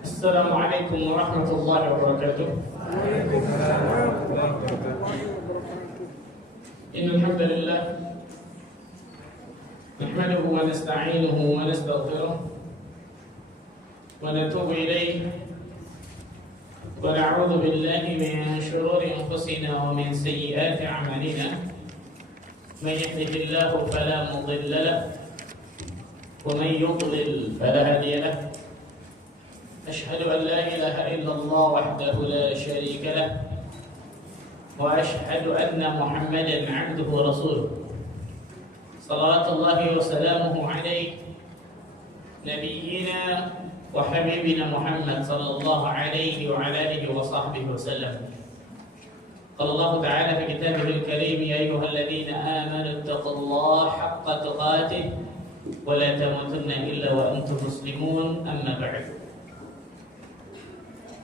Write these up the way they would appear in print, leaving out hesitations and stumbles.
Assalamualaikum warahmatullahi wabarakatuh. Innal hamdalillah nahmaduhu wa nasta'inuhu wa nastaghfiruh wa natubu ilayhi wa na'udzu billahi min shururi anfusina wa min sayyiati a'malina. Man yahdihillahu fala mudilla lahu wa man yudlil fala hadiya lahu. أشهد أن لا إله إلا الله وحده لا شريك له وأشهد أن محمدا عبده ورسوله صلوات الله وسلامه عليه نبينا وحبيبنا محمد صلى الله عليه وعلى آله وصحبه وسلم. قال الله تعالى في كتابه الكريم: يا أيها الذين آمنوا اتقوا الله حق تقاته ولا تموتن إلا وأنتم مسلمون. أما بعد.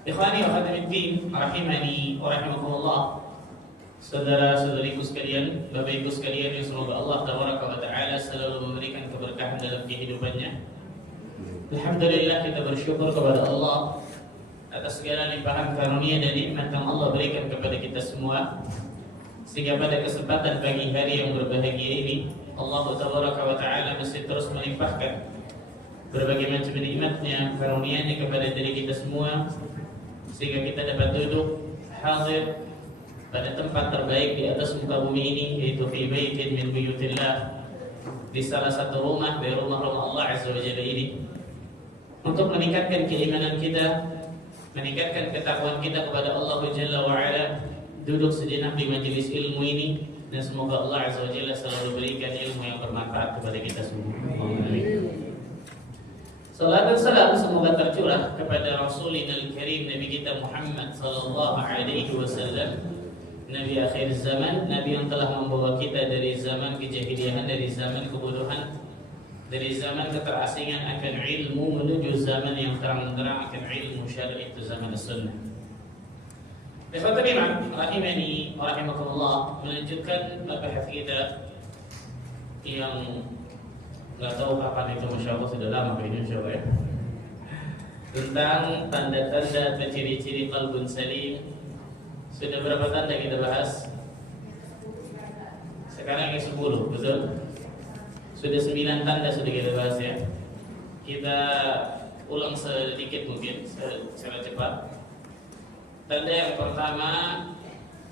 Ikhwani wa khadimuddin rahimani wa rahimakumullah. Saudara-saudariku sekalian, Bapak Ibu sekalian yang semoga Allah tabaraka wa taala selalu memberikan keberkahan dalam kehidupannya. Alhamdulillah, kita bersyukur kepada Allah atas segala limpahan karunia dan nikmat yang Allah berikan kepada kita semua, sehingga pada kesempatan pagi hari yang berbahagia ini Allah tabaraka wa taala masih terus melimpahkan berbagai macam nikmatnya, karunia-Nya kepada diri kita semua, sehingga kita dapat duduk hadir pada tempat terbaik di atas muka bumi ini, yaitu fi baitin min buyutillah, di salah satu rumah dari rumah-rumah Allah Azza wa Jalla ini, untuk meningkatkan keimanan kita, meningkatkan ketakwaan kita kepada Allah Jalla wa Ala, duduk sejenak di majelis ilmu ini, dan semoga Allah Azza wa Jalla selalu berikan ilmu yang bermanfaat kepada kita semua. Amin. Salat dan salam semoga tercurah kepada Rasulina Al-Karim, Nabi kita Muhammad sallallahu alaihi wasallam, Nabi akhir zaman, Nabi yang telah membawa kita dari zaman kejahiliahan, dari zaman kebodohan, dari zaman keterasingan akan ilmu menuju zaman yang terang-terang akan ilmu syar'i, itu zaman as-sunnah. Ikhwatul iman rahimani wa rahimakumullah, melanjutkan mabahats kita yang nggak tahu kapan itu, masya Allah sudah lama kayaknya, insya Allah ya, tentang tanda-tanda atau ciri-ciri qalbun salim. Sudah berapa tanda kita bahas? Sekarang yang 10, betul? Sudah 9 tanda sudah kita bahas ya. Kita ulang sedikit mungkin secara cepat. Tanda yang pertama,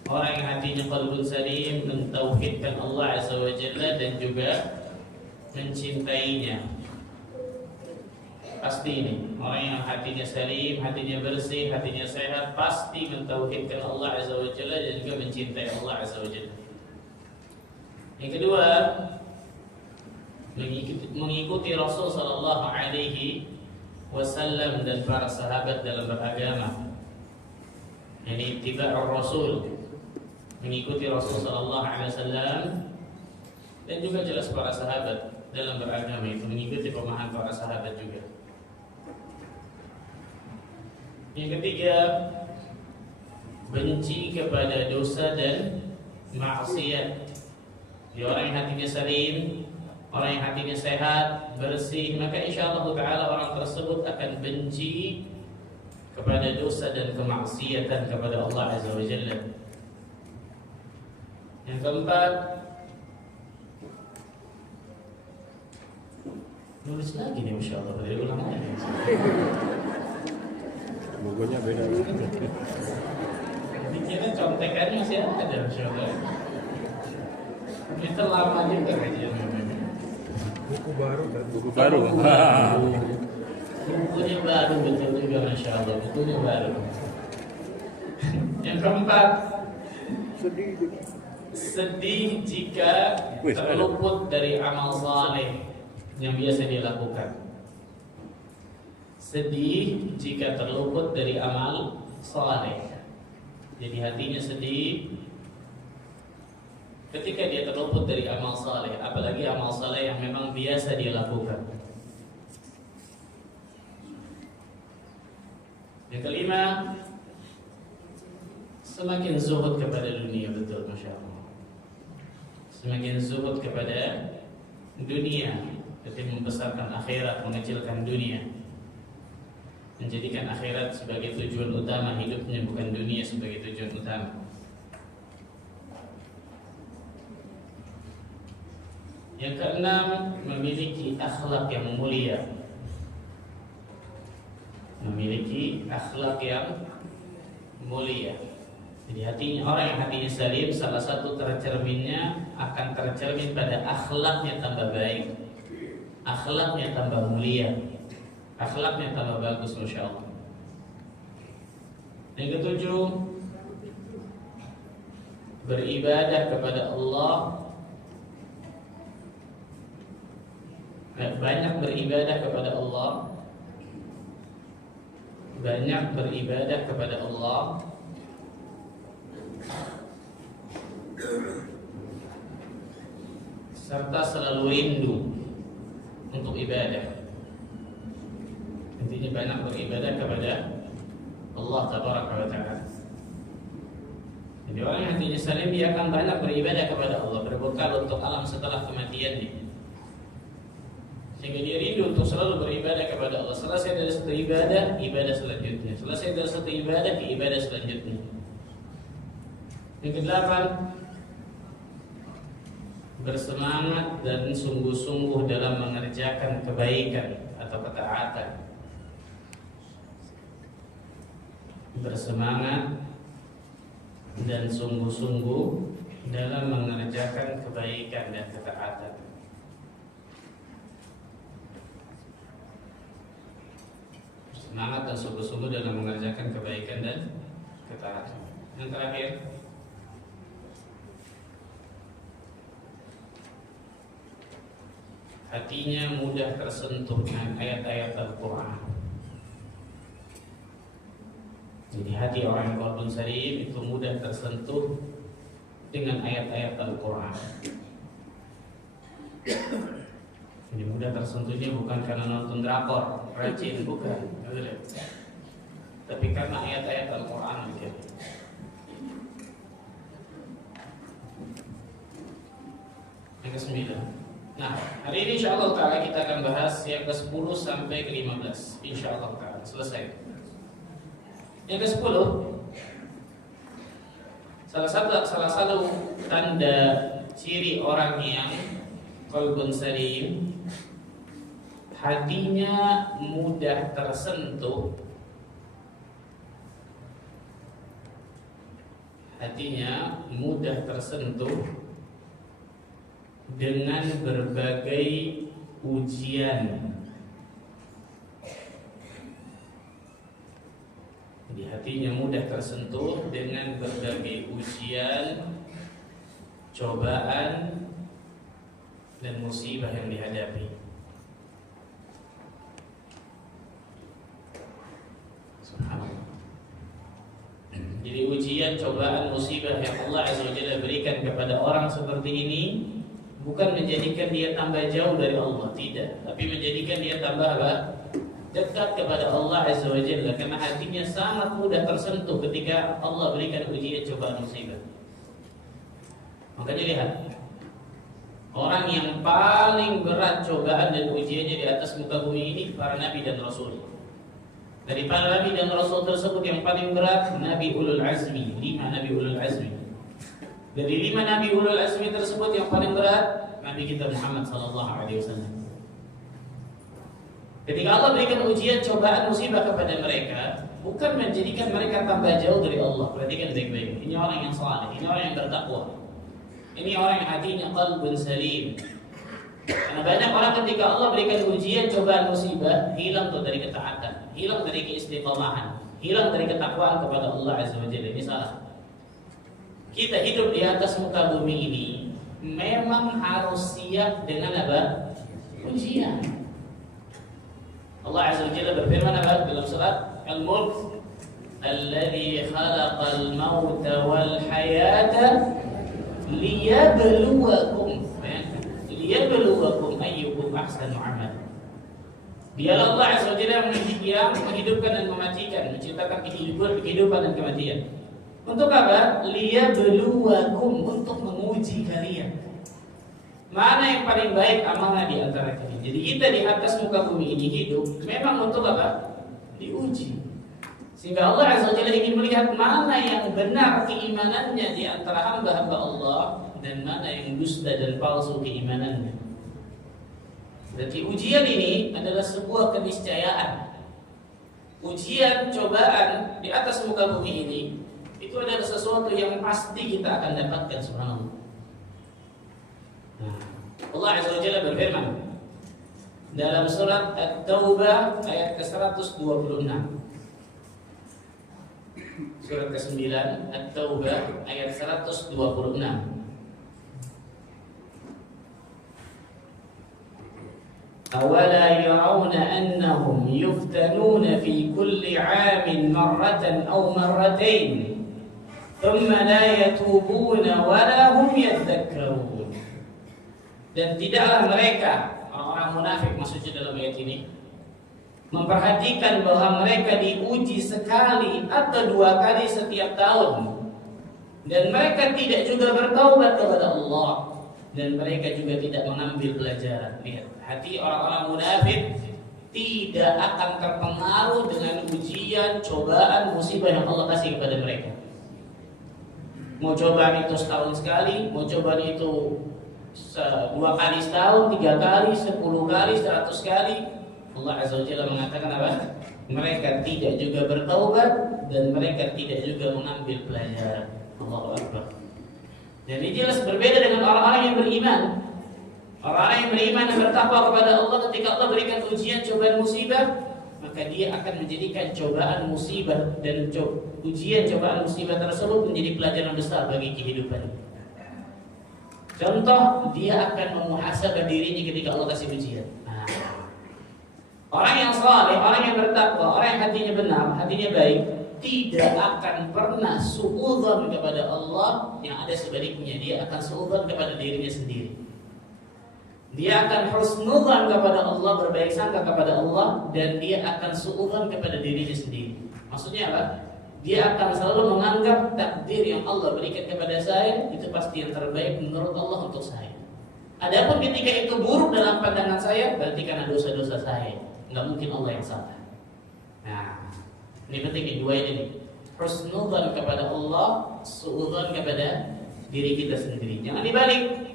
orang yang hatinya qalbun salim, mentauhidkan Allah Azza wa Jalla dan juga mencintainya. Pasti ini orang yang hatinya salim, hatinya bersih, hatinya sehat, pasti mentauhidkan Allah Azza wa Jalla dan juga mencintai Allah Azza wa Jalla. Yang kedua, mengikuti Rasul sallallahu alaihi wasallam dan para sahabat dalam beragama. Yani ittiba'ur Rasul, mengikuti Rasul sallallahu alaihi wasallam dan juga jelas para sahabat dalam beragama, itu mengikuti pemahaman para sahabat juga. Yang ketiga, benci kepada dosa dan maksiat. Di orang yang hatinya salim, orang yang hatinya sehat, bersih, maka insyaallah taala orang tersebut akan benci kepada dosa dan kemaksiatan kepada Allah Azza wa Jalla. Yang keempat, nulis lagi nih, masya Allah, dari ulang lagi. Logonya beda. Dikira contekannya masih ada, masya Allah. Kita lama juga kajian. Buku baru dan bukunya baru, betul juga, masya Allah, bukunya baru. Yang keempat, sedih jika terluput dari amal saleh yang biasa dilakukan. Sedih jika terluput dari amal saleh. Jadi hatinya sedih ketika dia terluput dari amal saleh, apalagi amal saleh yang memang biasa dia lakukan. Yang kelima, semakin zuhud kepada dunia, betul, masya Allah. Semakin zuhud kepada dunia, lebih membesarkan akhirat, mengecilkan dunia. menjadikan akhirat sebagai tujuan utama hidupnya, bukan dunia sebagai tujuan utama. Yang keenam, memiliki akhlak yang mulia. Memiliki akhlak yang mulia. Jadi orang yang hatinya salim, salah satu tercerminnya akan tercermin pada akhlaknya tambah baik, akhlaknya tambah mulia, akhlaknya tambah bagus, masya Allah. Yang ketujuh, beribadah kepada Allah, banyak beribadah kepada Allah, banyak beribadah kepada Allah, serta selalu rindu untuk ibadah. Intinya banyak beribadah kepada Allah Tabaraka wa Ta'ala. Jadi orang yang hatinya salim, dia akan banyak beribadah kepada Allah, berbekal untuk alam setelah kematiannya, sehingga dia rindu untuk selalu beribadah kepada Allah. Selesai dari satu ibadah, ibadah selanjutnya. Selesai dari satu ibadah, ke ibadah selanjutnya. Yang kedelapan, bersemangat dan sungguh-sungguh dalam mengerjakan kebaikan atau ketaatan. Bersemangat dan sungguh-sungguh dalam mengerjakan kebaikan dan ketaatan. Bersemangat dan sungguh-sungguh dalam mengerjakan kebaikan dan ketaatan. Yang terakhir, hatinya mudah tersentuh dengan ayat-ayat Al-Quran. Jadi hati orang yang qalbun salim itu mudah tersentuh dengan ayat-ayat Al-Quran. Jadi mudah tersentuhnya bukan karena nonton drakor, rajin, bukan, tapi karena ayat-ayat Al-Quran. Yang ke-9. Nah, hari ini insyaallah ta'ala kita akan bahas yang ke-10 sampai ke-15. Insyaallah ta'ala selesai. Yang ke-10, salah satu tanda ciri orang yang qalbun salim, hatinya mudah tersentuh. Hatinya mudah tersentuh dengan berbagai ujian. Jadi hatinya mudah tersentuh dengan berbagai ujian, cobaan, dan musibah yang dihadapi. Subhanallah. Jadi ujian, cobaan, musibah yang Allah Azza wa Jalla berikan kepada orang seperti ini bukan menjadikan dia tambah jauh dari Allah, tidak, tapi menjadikan dia tambah apa? Dekat kepada Allah Azza wa Jalla, karena hatinya sangat mudah tersentuh ketika Allah berikan ujian, cobaan, musibah. Makanya lihat, orang yang paling berat cobaan dan ujiannya di atas muka bumi ini para nabi dan rasul. Dari para nabi dan rasul tersebut yang paling berat Nabi Ulul Azmi, 5 Nabi Ulul Azmi. Dari 5 Nabi Ulul Azmi tersebut yang paling berat Nabi kita Muhammad SAW. Ketika Allah berikan ujian, cobaan, musibah kepada mereka, bukan menjadikan mereka tambah jauh dari Allah. Perhatikan baik-baik. Ini orang yang saleh, ini orang yang bertakwa, ini orang yang hatinya qalbun salim. Karena banyak orang ketika Allah berikan ujian, cobaan, musibah, hilang tuh dari ketaatan, hilang dari keistiqomahan, hilang dari ketakwaan kepada Allah Azza wa Jalla. Ini salah. Kita hidup di atas muka bumi ini memang harus siap dengan apa? Ujian. Allah Azza wa Jalla berfirman apa dalam surat Al-Mulk, "Alladzi khalaqal mauta wal hayata liyabluwakum ayyukum ahsanu amala." Dialah Allah Azza wa Jalla yang menghidupkan dan mematikan, menciptakan kehidupan dan kematian. Untuk apa? Liyabluwakum, untuk menguji kalian. Mana yang paling baik amalnya di antara kalian. Jadi kita di atas muka bumi ini hidup memang untuk apa? diuji. Sehingga Allah Azza wa Jalla ingin melihat mana yang benar keimanannya di antara hamba-hamba Allah dan mana yang dusta dan palsu keimanannya. Berarti ujian ini adalah sebuah keniscayaan. Ujian, cobaan di atas muka bumi ini itu adalah sesuatu yang pasti kita akan dapatkan, subhanallah. Nah, Allah Azza wa Jalla berfirman dalam surat At-Taubah ayat ke-126. Surat ke-9 At-Taubah ayat 126. أولا يرون أنهم يفتنون في كل عام مرة أو مرتين ثم لا يتوبون ولا هم يذكرون. Dan tidaklah mereka, orang-orang munafik maksudnya dalam ayat ini, memperhatikan bahwa mereka diuji sekali atau dua kali setiap tahun, dan mereka tidak juga bertaubat kepada Allah, dan mereka juga tidak mengambil pelajaran. Lihat, hati orang-orang munafik tidak akan terpengaruh dengan ujian, cobaan, musibah yang Allah kasih kepada mereka. Mau cobaan itu setahun sekali, mau cobaan itu 2 kali setahun, 3 kali, 10 kali, 100 kali, Allah Azza wa Jalla mengatakan apa? Mereka tidak juga bertaubat dan mereka tidak juga mengambil pelajaran. Allahu Akbar. Dan ini jelas berbeda dengan orang-orang yang beriman. Orang-orang yang beriman dan bertakwa kepada Allah, ketika Allah berikan ujian, cobaan, musibah, maka dia akan menjadikan cobaan, musibah dan ujian, cobaan, musibah tersebut menjadi pelajaran besar bagi kehidupannya. Contoh, dia akan memuhasabah dirinya ketika Allah kasih ujian. Orang yang saleh, orang yang bertakwa, orang yang hatinya benar, hatinya baik, tidak akan pernah suudzon kepada Allah. Yang ada sebaliknya, dia akan suudzon kepada dirinya sendiri. Dia akan husnudzon kepada Allah, berbaik sangka kepada Allah, dan dia akan suudzon kepada dirinya sendiri. Maksudnya apa? Dia akan selalu menganggap takdir yang Allah berikan kepada saya itu pasti yang terbaik menurut Allah untuk saya. Adapun ketika itu buruk dalam pandangan saya, berarti karena dosa-dosa saya. Nggak mungkin Allah yang salah. Nah, ini penting nih, dua ini nih. Husnudzan kepada Allah, suudzan kepada diri kita sendiri. Jangan dibalik.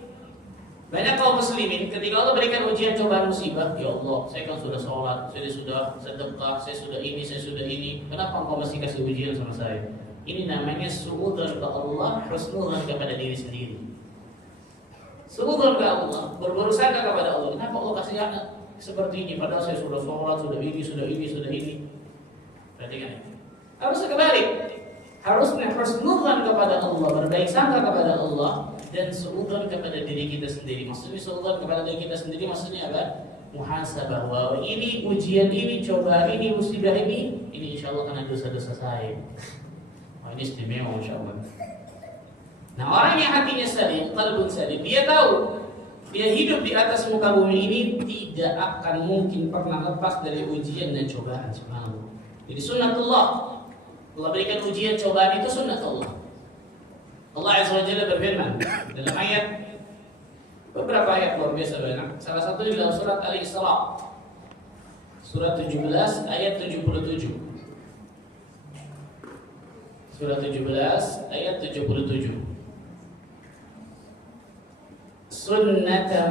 Banyak kaum muslimin ketika Allah berikan ujian, cobaan, musibah, ya Allah, saya kan sudah sholat, saya sudah sedekah, saya sudah ini, kenapa engkau masih kasih ujian sama saya? Ini namanya suudzan ke Allah, husnudzan kepada diri sendiri. Suudzan ke Allah, berburuk sangka kepada Allah. Kenapa Allah kasih anak seperti ini? Padahal saya sudah sholat, sudah ini. Perhatikan ya. Harusnya kebalik. Harusnya husnudzan kepada Allah, berbaik sangka kepada Allah, dan suudzon kepada diri kita sendiri. Maksudnya suudzon kepada diri kita sendiri maksudnya apa? Muhasabah, bahwa ini ujian ini, cobaan ini, musibah ini insyaallah karena dosa-dosa saya. Ini istimewa insyaallah. Nah, orang yang hatinya salim, qalbun salim, dia tahu dia hidup di atas muka bumi ini tidak akan mungkin pernah lepas dari ujian dan cobaan. Subhanallah. Jadi sunnatullah. Allah berikan ujian, cobaan itu sunnatullah. Allah Azza wa Jalla berfirman dalam ayat, beberapa ayat luar biasa banyak. Salah satunya dalam surat Al-Isra, surat 17 ayat 77. Surat 17 ayat 77. Sunnata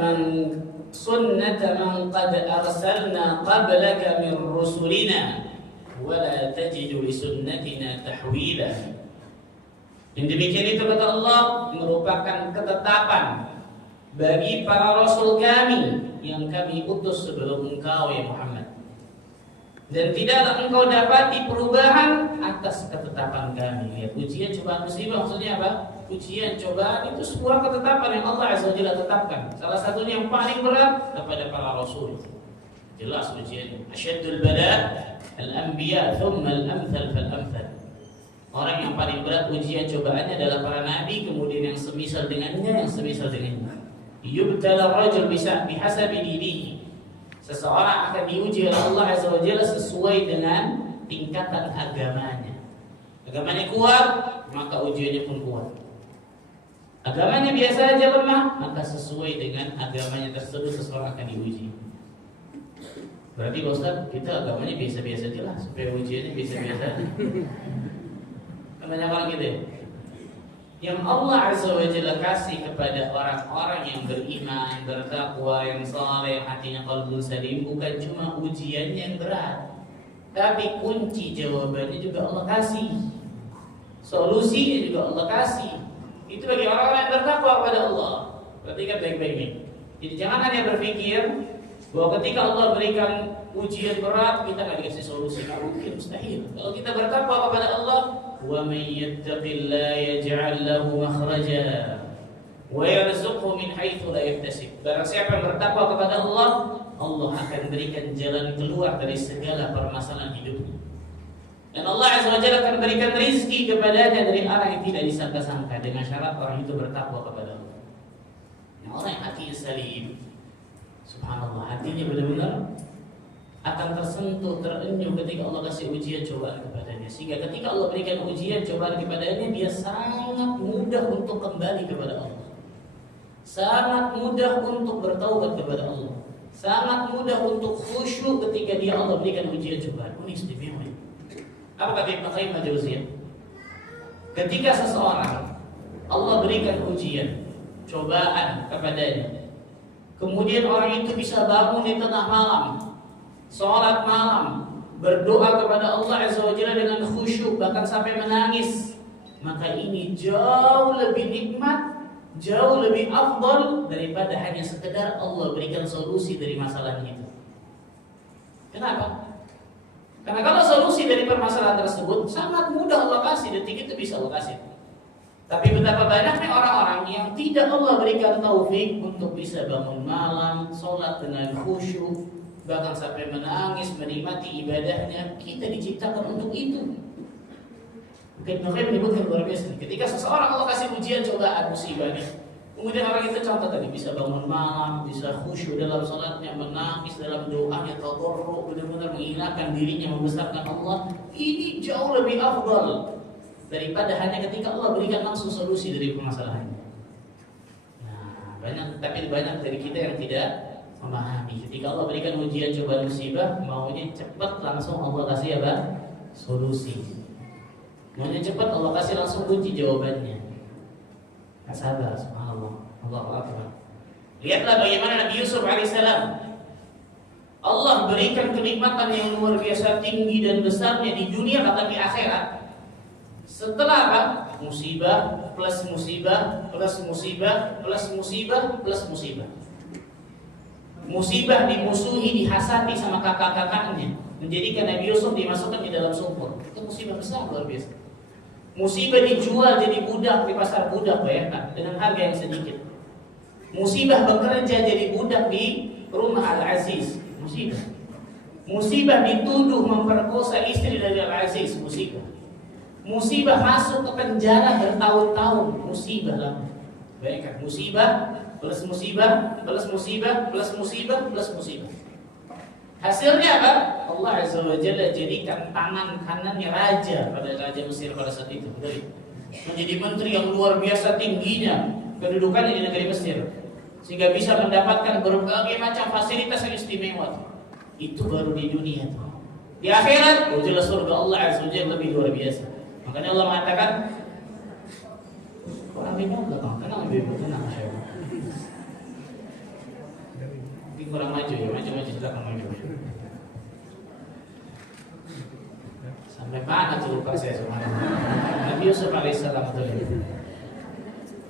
man qad arsalna qablaka min rusulina wala tajidu li sunnatina tahwila. Yang demikian itu kata Allah merupakan ketetapan bagi para rasul kami yang kami utus sebelum engkau ya Muhammad. Dan tidaklah engkau dapati perubahan atas ketetapan kami. Lihat, ujian, cobaan, musibah maksudnya apa? Ujian, cobaan itu sebuah ketetapan yang Allah Azza wa Jalla tetapkan. Salah satunya yang paling berat kepada para rasul. Jelas ujiannya. Asyaddul bala al-anbiya thumma al-amthal fal-amthal. Orang yang paling berat ujian cobaannya adalah para nabi, kemudian yang semisal dengannya, yang semisal dengannya. Yubtala rajul bihasabi dinihi. Seseorang akan diuji oleh Allah Azza wa Jalla sesuai dengan tingkatan agamanya. Agamanya kuat, maka ujiannya pun kuat. Agamanya biasa aja lemah, maka sesuai dengan agamanya tersebut seseorang akan diuji. Berarti Pak Ustaz, kita agamanya biasa-biasa aja lah, supaya ujiannya biasa-biasa. Banyak orang gitu ya. Yang Allah Azza wa Jalla kasih kepada orang-orang yang beriman, bertakwa, yang saleh, hatinya qalbun salim, bukan cuma ujian yang berat, tapi kunci jawabannya juga Allah kasih, solusinya juga Allah kasih. Itu bagi orang-orang yang bertakwa kepada Allah. Perhatikan baik-baik ini. Jadi jangan hanya berpikir bahwa ketika Allah berikan ujian berat kita nggak dikasih solusi, nggak mungkin, mustahil. Kalau kita bertakwa kepada Allah, wa may yattaqillaha yaj'al lahu makhraja wa yarzuqhu min haitsu la yahtasib. Barang siapa yang bertakwa kepada Allah, Allah akan berikan jalan keluar dari segala permasalahan hidupnya. Dan Allah Azza wa Jalla akan berikan rizki kepadanya dari arah yang tidak disangka-sangka, dengan syarat orang itu bertakwa kepada Allah. Nah, orang yang hatinya salim, subhanallah, hatinya benar-benar akan tersentuh, terenyuh ketika Allah kasih ujian cobaan kepadanya. Sehingga ketika Allah berikan ujian cobaan kepadanya, dia sangat mudah untuk kembali kepada Allah, sangat mudah untuk bertaubat kepada Allah, sangat mudah untuk khusyuk ketika dia Allah berikan ujian cobaan. Ini istimewa. Apa kata Ibnu Qayyim al-Jauziyah? Ketika seseorang Allah berikan ujian cobaan kepadanya, kemudian orang itu bisa bangun di tengah malam, sholat malam, berdoa kepada Allah Azza wa Jalla dengan khusyuk, bahkan sampai menangis, maka ini jauh lebih nikmat, jauh lebih afdal daripada hanya sekedar Allah berikan solusi dari masalahnya itu. Kenapa? Karena kalau solusi dari permasalahan tersebut sangat mudah Allah kasih, detik itu bisa Allah kasih. Tapi betapa banyaknya orang-orang yang tidak Allah berikan taufik untuk bisa bangun malam, sholat dengan khusyuk, bahkan sampai menangis menikmati ibadahnya. Kita diciptakan untuk itu. Ibnu Qayyim menyebutkan luar biasa. Ketika seseorang Allah kasih ujian cobaan musibah ini, kemudian orang itu contoh tadi bisa bangun malam, bisa khusyuk dalam sholatnya, menangis dalam doanya, tadarruk, benar-benar menghinakan dirinya, membesarkan Allah. Ini jauh lebih afdal daripada hanya ketika Allah berikan langsung solusi dari permasalahannya. Nah, banyak dari kita yang tidak memahami. Ketika Allah berikan ujian cobaan musibah, maunya cepat langsung Allah kasih apa? Solusi. Maunya cepat Allah kasih langsung kunci jawabannya. Nggak sabar, subhanallah. Allahu Akbar. Lihatlah bagaimana Nabi Yusuf alaihissalam. Allah berikan kenikmatan yang luar biasa tinggi dan besarnya di dunia bahkan di akhirat. Setelah apa? Musibah plus musibah plus musibah plus musibah plus musibah. Musibah dimusuhi, dihasati sama kakak-kakaknya, menjadikan Nabi Yusuf dimasukkan di dalam sumur. Itu musibah besar luar biasa. Musibah dijual jadi budak di pasar budak, bayangkan, dengan harga yang sedikit. Musibah bekerja jadi budak di rumah Al-Aziz, musibah. Musibah dituduh memperkosa istri dari Al-Aziz, musibah. Musibah masuk ke penjara bertahun-tahun, musibah lama. Bayangkan, musibah plus musibah plus musibah plus musibah plus musibah. Hasilnya apa? Allah Azza wa Jalla jadikan tangan kanannya raja pada Raja Mesir pada saat itu, menjadi menteri yang luar biasa tingginya kedudukannya di negeri Mesir, sehingga bisa mendapatkan berbagai macam fasilitas yang istimewa. Itu baru di dunia. Di akhirat, jelas surga Allah Azza wa Jalla lebih luar biasa. Makanya Allah mengatakan, kok ambilnya belakang? Tenang lebih tenang, saya. Ini kurang maju ya, maju silakan maju. Sampai mana tuh lupa saya semuanya? Nabi Yusuf alaihissalam betul.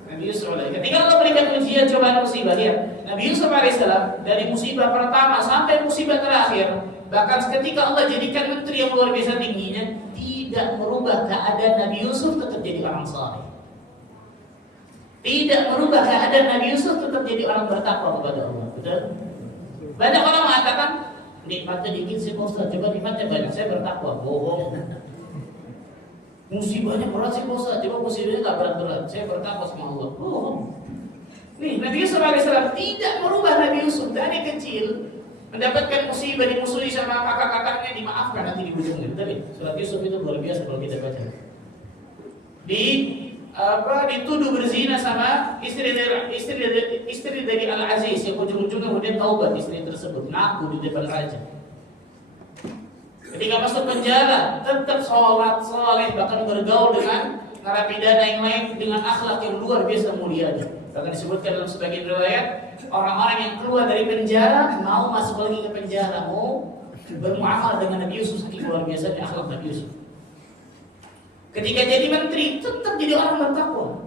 Nabi Yusuf alaihissalam. Ketika Allah berikan ujian cobaan musibah, lihat Nabi Yusuf alaihissalam dari musibah pertama sampai musibah terakhir, bahkan ketika Allah jadikan menteri yang luar biasa tingginya, tidak merubah keadaan Nabi Yusuf, tetap jadi orang saleh. Tidak merubah keadaan Nabi Yusuf, tetap jadi orang bertakwa kepada Allah. Betul? Banyak orang mengatakan nikmatnya dikit sih Pak Ustaz, coba nikmatnya banyak, saya bertakwa. Bohong. Musibahnya berat sih Pak Ustaz, coba musibahnya tak berat-berat, saya bertakwa sama Allah. Bohong. Nih, Nabi Yusuf alaihissalam tidak merubah. Nabi Yusuf dari kecil mendapatkan musibah, dimusuhi sama kakak-kakaknya, dimaafkan nanti di ujungnya. Tapi surat Yusuf itu luar biasa kalau kita baca. Dituduh berzina sama istri dari Al-Aziz, yang ujung-ujungnya kemudian taubat istri tersebut, ngaku di depan raja. Ketika masuk penjara, tetap sholat, soleh, bahkan bergaul dengan narapidana yang lain dengan akhlak yang luar biasa mulia. Bahkan disebutkan dalam sebagian riwayat, orang-orang yang keluar dari penjara mau masuk lagi ke penjara, mau bermuamalah dengan Nabi Yusuf, saking luar biasanya akhlak Nabi Yusuf. Ketika jadi menteri, tetap jadi orang bertakwa.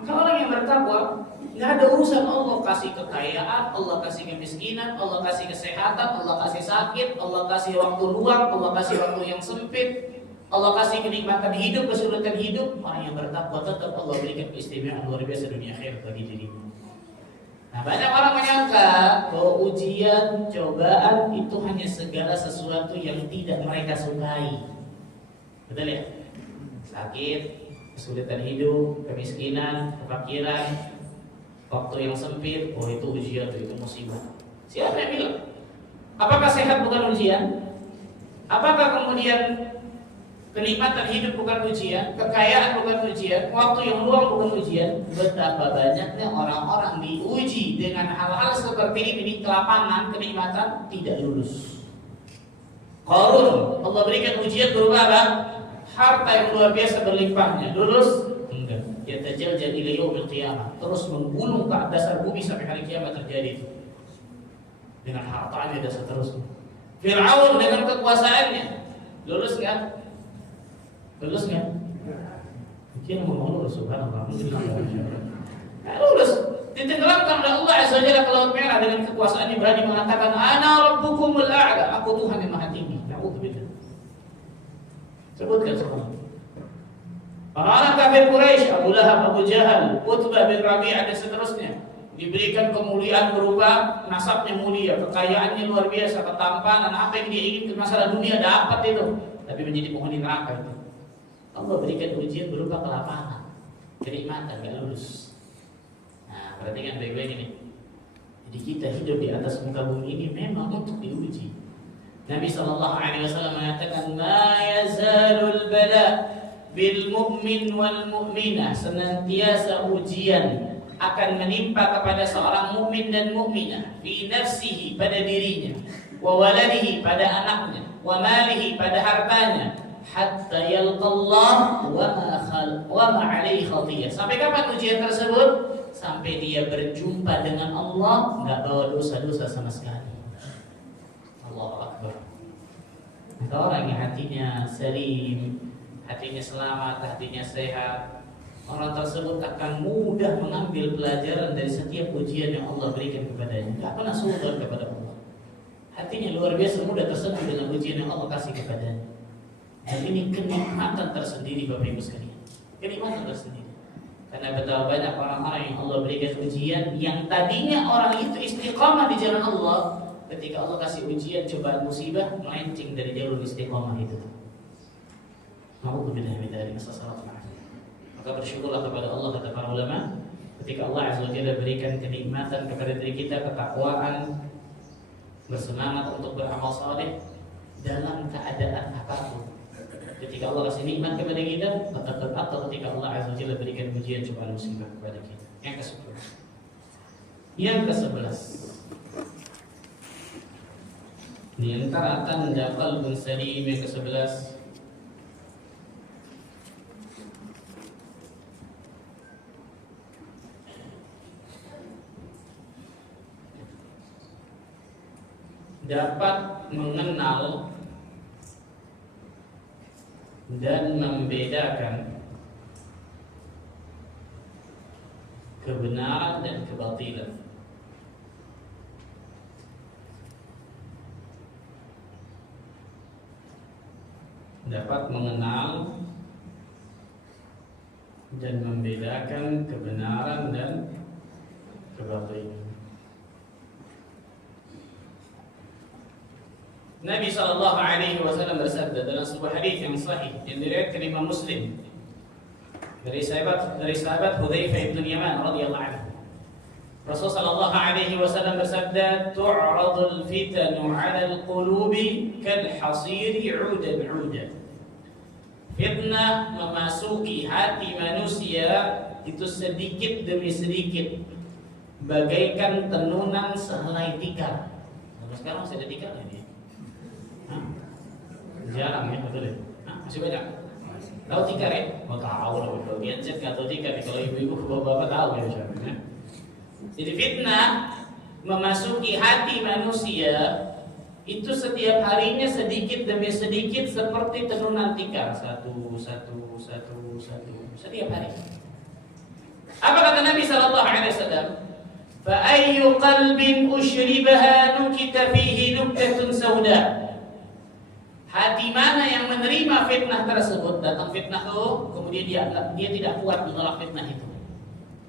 Maka orang yang bertakwa nggak ada urusan Allah kasih kekayaan, Allah kasih kemiskinan, Allah kasih kesehatan, Allah kasih sakit, Allah kasih waktu luang, Allah kasih waktu yang sempit, Allah kasih kenikmatan hidup, kesulitan hidup. Orang yang bertakwa tetap Allah berikan keistimewaan luar biasa dunia akhirat bagi dirinya. Nah, banyak orang menyangka bahwa ujian, cobaan itu hanya segala sesuatu yang tidak mereka sukai. Betul ya? Sakit, kesulitan hidup, kemiskinan, kefakiran, waktu yang sempit, oh itu ujian, itu musibah. Siapa yang bilang? Apakah sehat bukan ujian? Apakah kemudian kenikmatan hidup bukan ujian, kekayaan bukan ujian, waktu yang luang bukan ujian? Betapa banyaknya orang-orang diuji dengan hal-hal seperti ini di kelapangan, kenikmatan, tidak lulus. Qarun, Allah berikan ujian berupa apa? Harta yang luar biasa berlimpahnya, lulus? Enggak. Yatajaljal ila yaumil qiyamah, terus menggulung ke dasar bumi sampai hari kiamat terjadi itu. Dengan hartanya dan seterusnya. Fir'aun dengan kekuasaannya, lulus enggak? Lulus enggak? Mungkin mau lulus, subhanallah. Nah, lulus. Ditenggelamkan oleh Allah Azza wa Jalla ke Laut Merah dengan kekuasaannya, berani mengatakan ana rabbukumul a'la, aku Tuhan yang maha tinggi. Na'udzubillah. Sebutkan semua. Orang-orang kafir Quraisy, Abu Lahab, Abu Jahal, Utbah bin Rabi'ah dan seterusnya, diberikan kemuliaan berupa nasabnya mulia, kekayaannya luar biasa, ketampanan, apa yang dia inginkan masalah dunia dapat itu, tapi menjadi penghuni neraka itu. Allah berikan ujian berupa kelapangan, kenikmatan, gak lulus. Nah, perhatikan baik-baik ini. Jadi kita hidup di atas muka bumi ini memang untuk diuji. Nabi SAW mengatakan, ma yazalul bala bil mu'min wal mu'minah, senantiasa ujian akan menimpa kepada seorang mukmin dan mukminah, fi nafsihi, pada dirinya, wa waladihi, pada anaknya, wa malihi, pada hartanya, hatta yalqallah wa ma alaihi khatiyah. Sampai kapan ujian tersebut? Sampai dia berjumpa dengan Allah enggak bawa dosa-dosa sama sekali. Allahu Akbar. Maka orang yang hatinya salim, hatinya selamat, hatinya sehat, orang tersebut akan mudah mengambil pelajaran dari setiap ujian yang Allah berikan kepadanya. Tidak pernah suudon kepada Allah. Hatinya luar biasa mudah tersentuh dengan ujian yang Allah kasih kepadanya. Dan ini kenikmatan tersendiri Bapak Ibu sekalian. Kenikmatan tersendiri. Karena betapa banyak orang-orang yang Allah berikan ujian yang tadinya orang itu istiqamah di jalan Allah, ketika Allah kasih ujian, cobaan, musibah, melenceng dari jalur istiqamah itu. Na'udzubillah min dzalik. Maka bersyukurlah kepada Allah, kata para ulama, ketika Allah Azza wa Jalla berikan kenikmatan kepada diri kita, ketakwaan, bersemangat untuk beramal saleh dalam keadaan apapun. Ketika Allah kasih nikmat kepada kita, atau ketika Allah Azza wa Jalla berikan ujian, cobaan, musibah kepada kita. Yang ke-10. Yang ke-11. Di antara tanda qalbun salim yang ke-11, dapat mengenal dan membedakan kebenaran dan kebatilan. Dapat mengenal dan membedakan kebenaran dan kebatilan. Nabi SAW bersabda dalam sebuah hadis yang sahih yang diriwayatkan Imam Muslim dari sahabat Hudzaifah bin Yaman radhiyallahu anhu. Rasulullah SAW bersabda, "Tu'radul fitanu 'alal qulubi kal hasiri 'udan 'udan." Fitnah memasuki hati manusia itu sedikit demi sedikit, bagaikan tenunan sehelai tikar. Sekarang masih ada tikar ini. Jarang ya, betul ya? Hah, masih banyak? Tahu tikar ya? Oh tahu lah, betul. Gadget nggak tahu tikar. Kalau ibu-ibu bapak-bapak tahu ya misalnya. Jadi fitnah memasuki hati manusia itu setiap harinya sedikit demi sedikit seperti tenunan tikar, satu setiap hari. Apa kata Nabi Sallallahu Alaihi Wasallam? Fa ayyu qalbin ushribaha nukita fihi nuktatun sauda. Hati mana yang menerima fitnah tersebut, datang fitnah itu, kemudian dia tidak kuat menolak fitnah itu.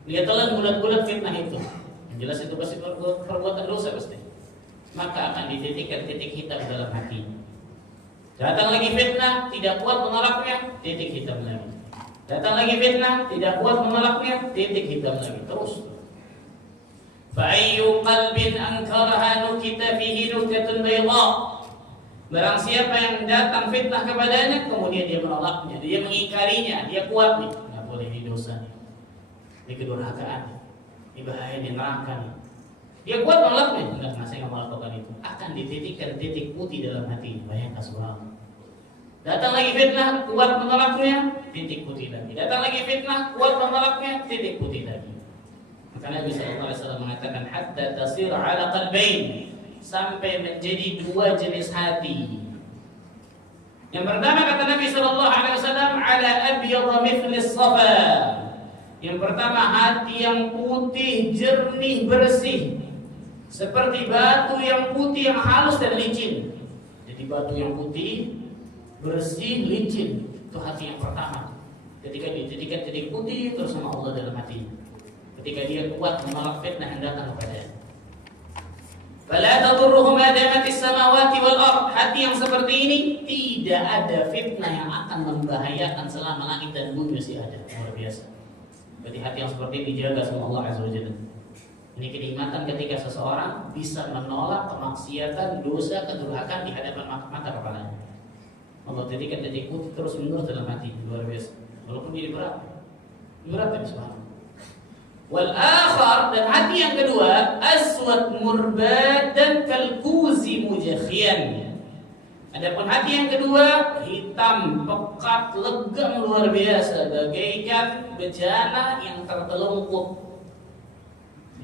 Dia telan bulat-bulat fitnah itu. Yang jelas itu pasti perbuatan dosa pasti. Maka akan dititikkan titik hitam dalam hati. Datang lagi fitnah, tidak kuat menolaknya, titik hitam lagi. Datang lagi fitnah, tidak kuat menolaknya, titik hitam lagi. Terus. Fa ayyu qalbin ankaraha nukita fihi nuktatun bayda. Barang siapa yang datang fitnah kepadanya, kemudian dia menolaknya, dia mengingkarinya, dia kuat nih, nggak boleh ini dosa nih, ini kedurhakaan, ini bahaya di neraka nih. Dia kuat menolaknya, enggak, saya nggak mau lakukan itu. Akan dititikkan titik putih dalam hati, bayangkan subhanallah. Datang lagi fitnah, kuat menolaknya, titik putih lagi. Datang lagi fitnah, kuat menolaknya, titik putih lagi. Maka Nabi Sallallahu Alaihi Wasallam mengatakan, hatta tasir ala qalbain, sampai menjadi dua jenis hati. Yang pertama kata Nabi Sallallahu Alaihi Wasallam, ala abyadha mithli as-safa. Yang pertama hati yang putih, jernih, bersih, seperti batu yang putih yang halus dan licin. Jadi batu yang putih, bersih, licin, itu hati yang pertama. Ketika dijadikan titik putih terus sama Allah dalam hati. Ketika dia kuat menolak fitnah yang datang kepadanya. Fala tadurruhu ma damatis samawati wal ard. Hati yang seperti ini tidak ada fitnah yang akan membahayakan selama langit dan bumi masih ada. Luar biasa. Berarti hati yang seperti ini dijaga sama Allah Azza wa Jalla. Ini kenikmatan ketika seseorang bisa menolak kemaksiatan, dosa, kedurhakaan di hadapan mata kepalanya. Allah jadikan titik putih terus menerus dalam hati. Luar biasa. Walaupun ini berat. Berat tapi subhanallah. Wal akhar, dan hati yang kedua, aswad murbad dan kalkuzi mujakhian. Adapun hati yang kedua, hitam, pekat, legam luar biasa, bagaikan bejana yang tertelungkup.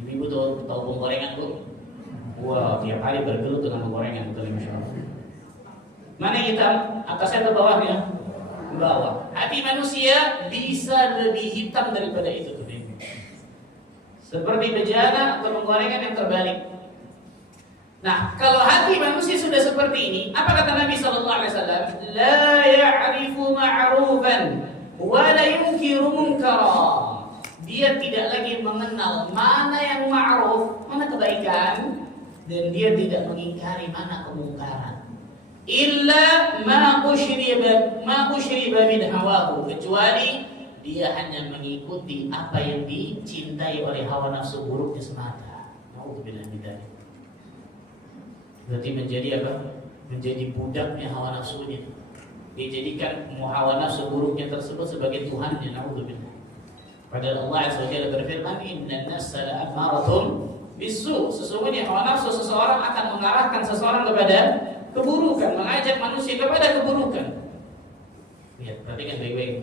Ibu tahu penggorengan bu? Wah, tiap hari bergelut dengan penggorengan, betul masya Allah. Mana yang hitam? Atasnya atau bawahnya? Bawah. Hati manusia bisa lebih hitam daripada itu. Seperti bejana atau penggorengan yang terbalik. Nah, kalau hati manusia sudah seperti ini, apa kata Nabi Sallallahu Alaihi Wasallam? La ya'rifu ma'rufan wa la yunkiru munkara. Dia tidak lagi mengenal mana yang ma'ruf, mana kebaikan, dan dia tidak mengingkari mana kemungkaran. Illa ma ushriba min hawahu, kecuali dia hanya mengikuti apa yang dicintai oleh hawa nafsu buruknya semata. Nauzubillah min dzalik. Berarti menjadi apa? Menjadi budaknya hawa nafsunya. Dia jadikan hawa nafsu buruknya tersebut sebagai tuhannya. Nauzubillah. Padahal Allah Azza wa Jalla berfirman, "Innan nafsa la'ammaratun bisu." Sesungguhnya hawa nafsu seseorang akan mengarahkan seseorang kepada keburukan, mengajak manusia kepada keburukan. Lihat, perhatikan baik-baik.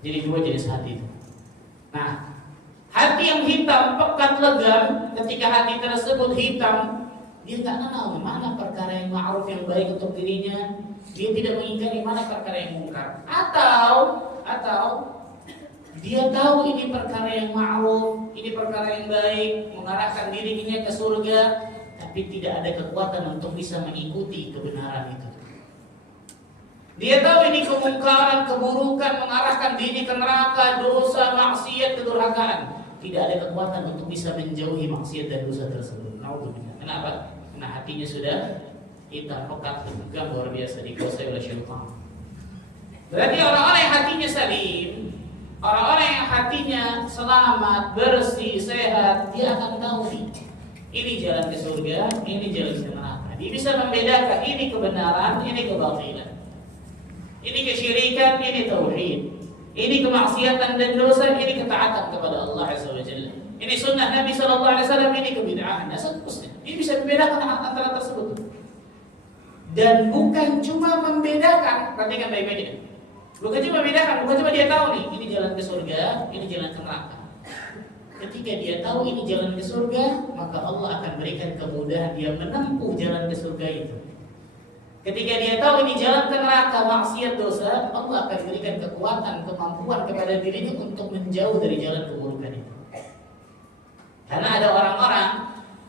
Jadi dua jenis hati itu. Nah, hati yang hitam, pekat, legam, ketika hati tersebut hitam, dia nggak kenal mana perkara yang ma'ruf yang baik untuk dirinya, dia tidak mengingkari mana perkara yang mungkar. Atau dia tahu ini perkara yang ma'ruf, ini perkara yang baik, mengarahkan dirinya ke surga, tapi tidak ada kekuatan untuk bisa mengikuti kebenaran itu. Dia tahu ini kemungkaran, keburukan, mengarahkan diri ke neraka, dosa, maksiat, kedurhakaan. Tidak ada kekuatan untuk bisa menjauhi maksiat dan dosa tersebut. Nauzubillah. Kenapa? Karena hatinya sudah hitam, pekat, legam, luar biasa, dikuasai oleh syaitan. Berarti orang-orang yang hatinya salim, orang-orang yang hatinya selamat, bersih, sehat, dia akan tahu nih, ini jalan ke surga, ini jalan ke neraka. Dia bisa membedakan ini kebenaran, ini kebatilan. Ini kesyirikan, ini tauhid. Ini kemaksiatan dan dosa, ini ketaatan kepada Allah Azza wa Jalla. Ini sunnah Nabi Sallallahu Alaihi Wasallam, ini kebid'ahan. Nah, seterusnya. Ini bisa membedakan antara tersebut. Dan bukan cuma membedakan, perhatikan baik-baik. Bukan cuma membedakan, bukan cuma dia tahu nih, ini jalan ke surga, ini jalan ke neraka. Ketika dia tahu ini jalan ke surga, maka Allah akan berikan kemudahan dia menempuh jalan ke surga itu. Ketika dia tahu ini jalan ke neraka, maksiat, dosa, Allah akan berikan kekuatan, kemampuan kepada dirinya untuk menjauh dari jalan keburukan itu. Karena ada orang-orang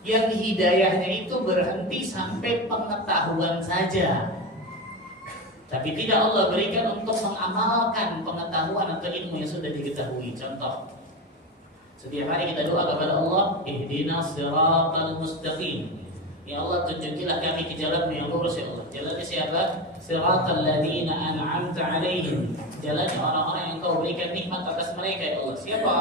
yang hidayahnya itu berhenti sampai pengetahuan saja, tapi tidak Allah berikan untuk mengamalkan pengetahuan atau ilmu yang sudah diketahui. Contoh, setiap hari kita doa kepada Allah, ihdinas siratal mustaqim. Ya Allah, tunjukilah kami ke jalan yang lurus ya Allah. Jalannya siapa? Siratal ladzina an'amta 'alaihim. Jalannya orang-orang yang Kau berikan nikmat atas mereka ya Allah. Siapa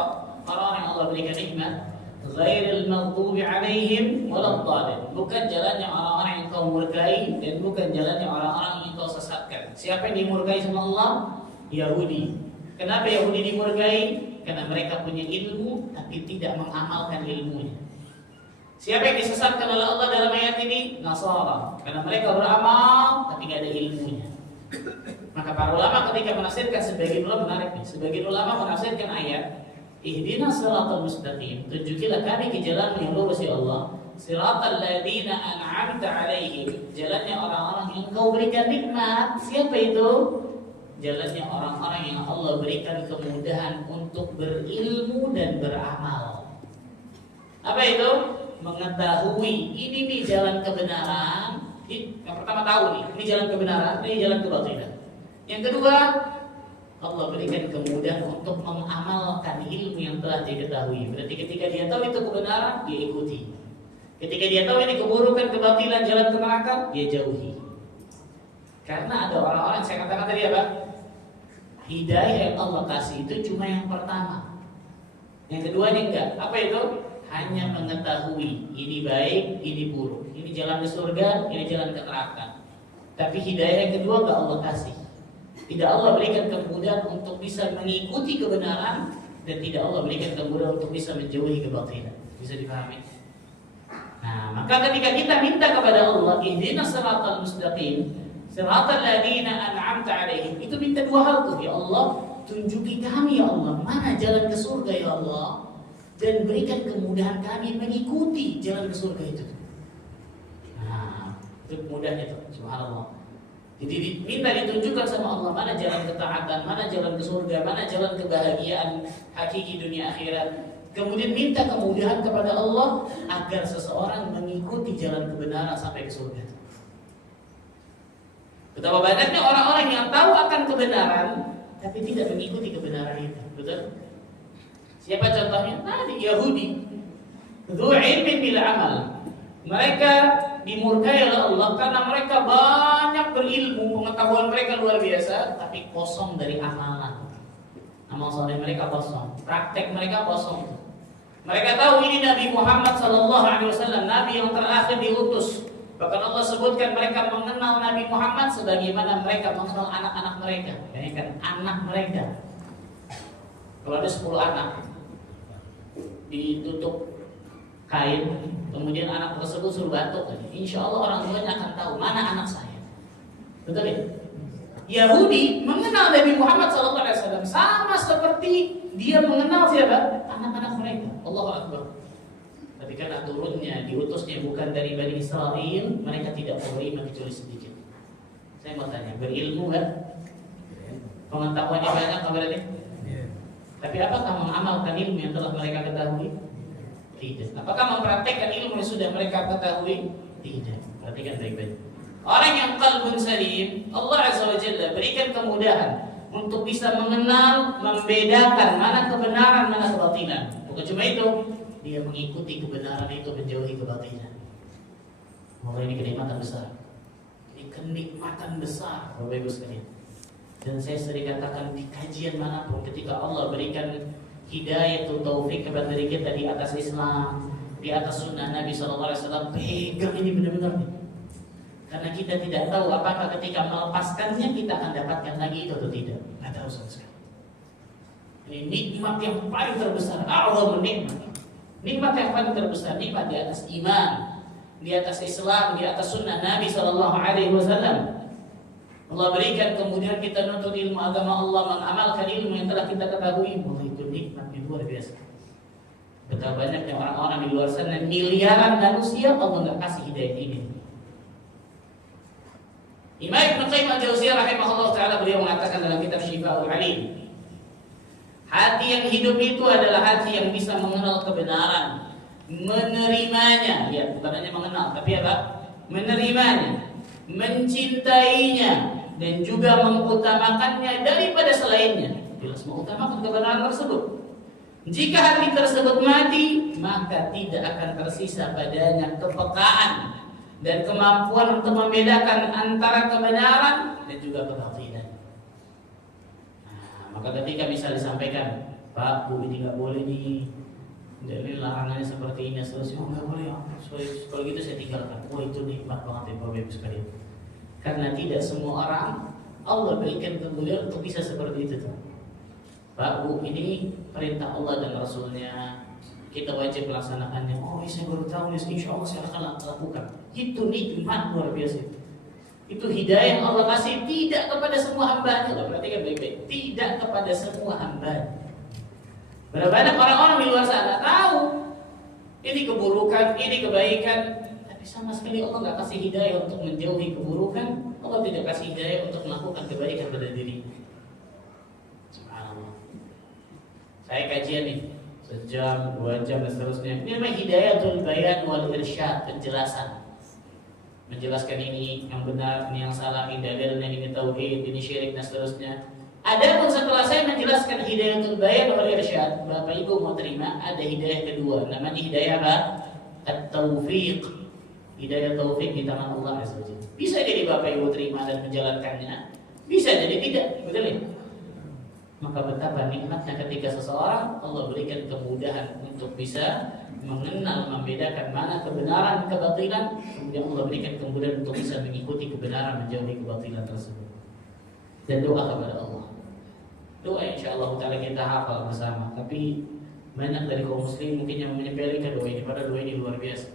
orang-orang yang Allah berikan nikmat? Ghairil maghdubi 'alaihim waladdallin. Bukan jalannya orang-orang yang Kau murkai dan bukan jalannya orang-orang yang Kau sesatkan. Siapa yang dimurkai sama Allah? Yahudi. Kenapa Yahudi dimurkai? Karena mereka punya ilmu tapi tidak mengamalkan ilmunya. Siapa yang disesatkan oleh Allah dalam ayat ini? Nasara. Karena mereka beramal tapi tidak ada ilmunya. Maka para ulama ketika menafsirkan, sebagian ulama menarik nih, sebagian ulama menafsirkan ayat ihdinas siratal mustaqim, tunjukilah kami ke jalan yang lurus ya Allah. Siratal ladzina an'amta 'alaihim, jalannya orang-orang yang Kau berikan nikmat. Siapa itu? Jalannya orang-orang yang Allah berikan kemudahan untuk berilmu dan beramal. Apa itu? Mengetahui ini nih jalan kebenaran. Yang pertama tahu nih, ini jalan kebenaran, ini jalan kebatilan. Yang kedua, Allah berikan kemudahan untuk mengamalkan ilmu yang telah diketahui. Berarti ketika dia tahu itu kebenaran, dia ikuti. Ketika dia tahu ini keburukan, kebatilan, jalan ke neraka, dia jauhi. Karena ada orang-orang, saya katakan tadi apa? Hidayah yang Allah kasih itu cuma yang pertama. Yang keduanya enggak. Apa itu? Hanya mengetahui ini baik, ini buruk. Ini jalan ke surga, ini jalan ke neraka. Tapi hidayah yang kedua enggak Allah kasih. Tidak Allah berikan kemudahan untuk bisa mengikuti kebenaran, dan tidak Allah berikan kemudahan untuk bisa menjauhi kebatilan. Bisa dipahami? Nah, maka ketika kita minta kepada Allah, ihdinas siratal mustaqim, siratal ladzina an'amta 'alaihim, itu minta dua hal tuh, ya Allah, tunjuki kami ya Allah mana jalan ke surga ya Allah, dan berikan kemudahan kami mengikuti jalan ke surga itu. Nah, itu mudahnya tuh, subhanallah. Jadi minta ditunjukkan sama Allah mana jalan ketaatan, mana jalan ke surga, mana jalan kebahagiaan hakiki dunia akhirat. Kemudian minta kemudahan kepada Allah agar seseorang mengikuti jalan kebenaran sampai ke surga. Betapa banyaknya orang-orang yang tahu akan kebenaran tapi tidak mengikuti kebenaran itu. Betul? Siapa contohnya? Tadi Yahudi. Dzu ilmin bil amal. Mereka dimurkai oleh Allah karena mereka banyak berilmu, pengetahuan mereka luar biasa, tapi kosong dari amalan. Amal soleh mereka kosong, praktek mereka kosong. Mereka tahu ini Nabi Muhammad SAW, Nabi yang terakhir diutus. Bahkan Allah sebutkan mereka mengenal Nabi Muhammad sebagaimana mereka mengenal anak-anak mereka. Ini kan anak mereka. Kalau ada 10 anak ditutup kain, kemudian anak tersebut suruh batuk, insya Allah orang tuanya akan tahu mana anak saya. Betul ya? Yahudi mengenal Nabi Muhammad SAW sama seperti dia mengenal siapa? Anak-anak mereka. Allahu Akbar. Tapi karena turunnya, diutusnya bukan dari Bani Israel, mereka tidak beriman kecuali sedikit. Saya mau tanya, berilmu kan? Pengetahuannya banyak nggak berarti? Tapi apakah mengamalkan ilmu yang telah mereka ketahui? Tidak. Apakah mempraktekkan ilmu yang sudah mereka ketahui? Tidak. Perhatikan baik-baik. Orang yang qalbun salim, Allah Azza wa Jalla berikan kemudahan untuk bisa mengenal, membedakan mana kebenaran, mana kebatilan. Bukan cuma itu, dia mengikuti kebenaran itu, menjauhi kebatilan. Maka ini kenikmatan besar. Ini kenikmatan besar, Bapak Ibu sekalian. Dan saya sering katakan di kajian manapun, ketika Allah berikan hidayah atau taufik kepada diri kita di atas Islam, di atas sunnah Nabi SAW, pegang ini benar-benar nih. Karena kita tidak tahu apakah ketika melepaskannya kita akan dapatkan lagi itu atau tidak. Tidak tahu sama sekali. Ini nikmat yang paling terbesar. A'zamul nikmat. Nikmat yang paling terbesar, nikmat di atas iman, di atas Islam, di atas sunnah Nabi Sallallahu Alaihi Wasallam. Allah berikan kemudian kita nuntut ilmu agama Allah, mengamalkan ilmu yang telah kita ketahui. Wah, itu nikmat yang luar biasa. Betapa banyaknya orang-orang di luar sana, miliaran manusia Allah nggak kasih hidayah ini. Imam Ibnu Qayyim al-Jauziyah rahimahullah taala beliau mengatakan dalam kitab Syifaul Alim, hati yang hidup itu adalah hati yang bisa mengenal kebenaran, menerimanya, ya bukan hanya mengenal, tapi apa? Menerimanya, mencintainya, dan juga mengutamakannya daripada selainnya. Jelas mengutamakan kebenaran tersebut. Jika hati tersebut mati, maka tidak akan tersisa padanya kepekaan dan kemampuan untuk membedakan antara kebenaran dan juga kebatilan. Nah, maka ketika bisa disampaikan, Pak, Bu, ini nggak boleh nih, jadi larangannya seperti ini, seterusnya nggak boleh. Kalau gitu saya tinggalkan. Oh, itu nikmat banget ya Bapak Ibu sekalian. Karena tidak semua orang Allah berikan kemuliaan untuk bisa seperti itu. Pak, Bu, ini perintah Allah dan Rasulnya, kita wajib melaksanakannya. Oh, saya baru tahu nih, insya Allah saya akan lakukan. Itu nikmat luar biasa. Itu hidayah yang Allah kasih tidak kepada semua hamba-Nya. Perhatikan baik-baik, tidak kepada semua hamba. Berapa banyak orang-orang di luar sana tahu ini keburukan, ini kebaikan, tapi sama sekali Allah nggak kasih hidayah untuk menjauhi keburukan. Allah tidak kasih hidayah untuk melakukan kebaikan pada diri. Subhanallah. Saya kajian nih sejam, 2 jam dan seterusnya. Ini namanya hidayatul bayan wal irsyad, penjelasan. Menjelaskan ini yang benar, ini yang salah, ini dalilnya, ini tauhid, ini syirik dan seterusnya. Adapun setelah saya menjelaskan hidayatul bayan wal irsyad, Bapak Ibu mau terima, ada hidayah kedua, namanya hidayah apa? At-taufiq. Hidayah taufik di tangan Allah Azza wa Jalla. Bisa jadi Bapak Ibu terima dan menjalankannya, bisa jadi tidak, betul ya? Maka betapa nikmatnya ketika seseorang Allah berikan kemudahan untuk bisa mengenal, membedakan mana kebenaran, kebatilan, kemudian Allah berikan kemudahan untuk bisa mengikuti kebenaran, menjauhi kebatilan tersebut. Dan doa kepada Allah. Doa insyaallah ta'ala kita hafal bersama, tapi banyak dari kaum muslim mungkin yang menyepelekan doa ini, padahal doa ini luar biasa.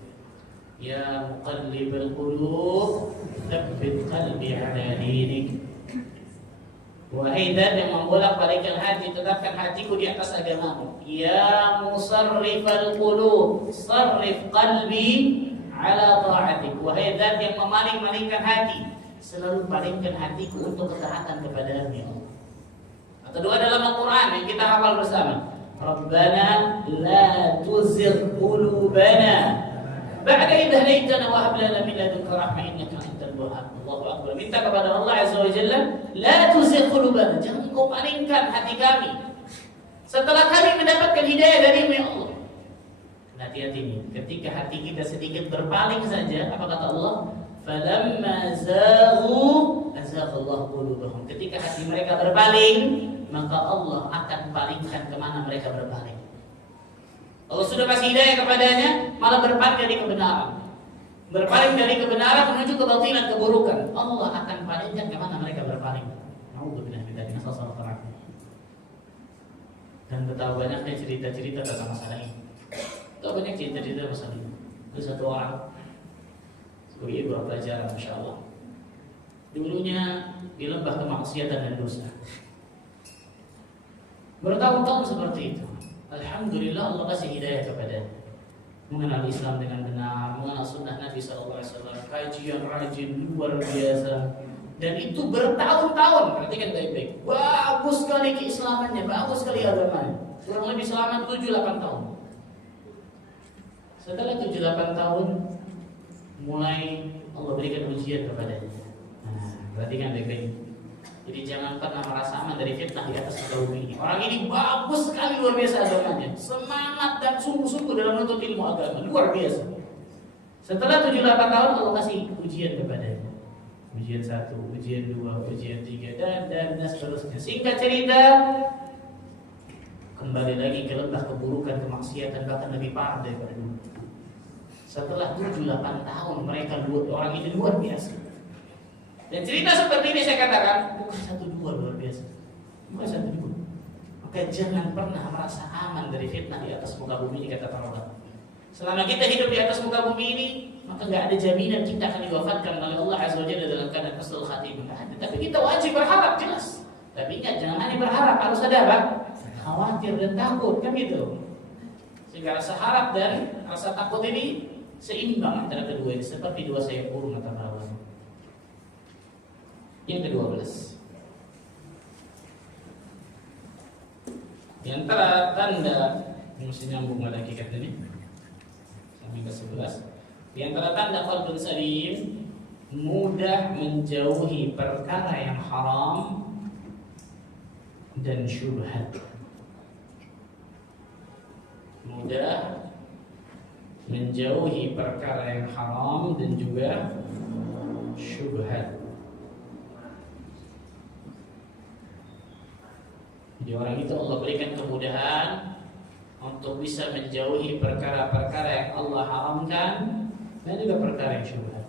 Ya muqallibal qulub, tsabbit qalbi 'ala dinik. Wahai zat yang membolak-balikkan hati, tetapkan hatiku di atas agamamu. Ya musarrifal qulub, sarrif qalbi ala ta'atik. Wahai zat yang memaling-malingkan hati, selalu palingkan hatiku untuk ketaatan kepada-Mu ya Allah. Atau doa dalam Al-Quran yang kita hafal bersama. Rabbana la tuzigh qulubana ba'da idh hadaytana wa hab lana min ladunka rahmah innaka antal wahhab. Allahu akbar. Minta kepada Allah Azza wa Jalla, la tuzigh qulubana, jangan kau palingkan hati kami setelah kami mendapatkan hidayah dari-Mu ya Allah. Hati-hati nih, ketika hati kita sedikit berpaling saja, apa kata Allah? Falamma zaghu azaghallahu qulubahum. Ketika hati mereka berpaling, maka Allah akan palingkan kemana mereka berpaling. Allah sudah kasih hidayah kepadanya, malah berpaling dari kebenaran. Berpaling dari kebenaran menuju kebatilan, keburukan. Allah akan palingkan kemana mereka berpaling. Nauzubillah min dzalik, nasallallahu alaihi. Dan betapa banyaknya cerita-cerita tentang masalah ini. Betapa banyak cerita-cerita masalah ini. Ada satu orang sebagai ibrah pelajaran, masya Allah. Dulunya di lembah kemaksiatan dan dosa. Bertahun-tahun seperti itu. Alhamdulillah Allah kasih hidayah kepadanya, mengenal Islam dengan benar, mengenal sunnah Nabi SAW, kajian rajin luar biasa, dan itu bertahun-tahun. Perhatikan baik-baik, bagus sekali keislamannya, bagus sekali agamanya. Kurang lebih selama 7-8 tahun. Setelah 7-8 tahun, mulai Allah berikan ujian kepadanya. Nah, perhatikan baik-baik. Jadi jangan pernah merasa aman dari fitnah di atas muka bumi ini. Orang ini bagus sekali, luar biasa agamanya, semangat dan sungguh-sungguh dalam menuntut ilmu agama, luar biasa. Setelah 7-8 tahun Allah kasih ujian kepadanya. Ujian 1, ujian 2, ujian 3 dan seterusnya. Singkat cerita, kembali lagi ke lembah keburukan, kemaksiatan, bahkan lebih parah daripada dulu. Setelah 7-8 tahun mereka orang ini luar biasa. Dan cerita seperti ini saya katakan bukan 1-2 luar biasa, bukan 1-2. Maka jangan pernah merasa aman dari fitnah di atas muka bumi ini, kata para ulama. Selama kita hidup di atas muka bumi ini, maka nggak ada jaminan kita akan diwafatkan oleh Allah Azza wa Jalla dalam keadaan husnul khatimah. Tapi kita wajib berharap, jelas. Tapi ingat, jangan hanya berharap, harus ada apa? Khawatir dan takut, kan gitu. Sehingga rasa harap dan rasa takut ini seimbang antara kedua ini, seperti dua sayap burung atau bawang. Yang ke-12, di antara tanda, mesti nyambung pada hakikat ini sampai ke-11. Di antara tanda qalbun salim, mudah menjauhi perkara yang haram dan syubhat. Mudah menjauhi perkara yang haram dan juga syubhat. Jadi orang itu Allah berikan kemudahan untuk bisa menjauhi perkara-perkara yang Allah haramkan dan juga perkara yang syubhat.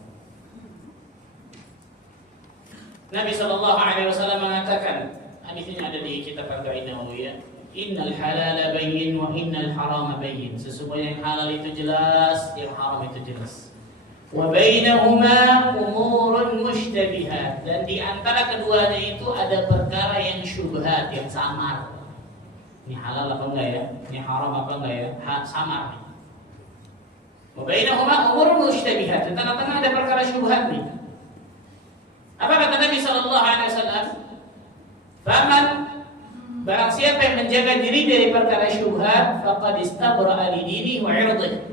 Nabi SAW mengatakan, hadis ini ada di kitab Arba'in Nawawiyah, innal halala bayyin wa innal harama bayyin. Sesungguhnya yang halal itu jelas, yang haram itu jelas. Wa bainahuma umurun mushtabihat, dan di antara keduanya itu ada perkara yang syubhat, yang samar. Ini halal apa enggak ya? Ini haram apa enggak ya? Samar. Wa bainahuma umurun mushtabihat, di tengah-tengah ada perkara syubhat nih. Apa kata Nabi sallallahu alaihi wasallam? Faman, barang siapa yang menjaga diri dari perkara syubhat, faqad istabra'a li dinihi wa 'irdihi,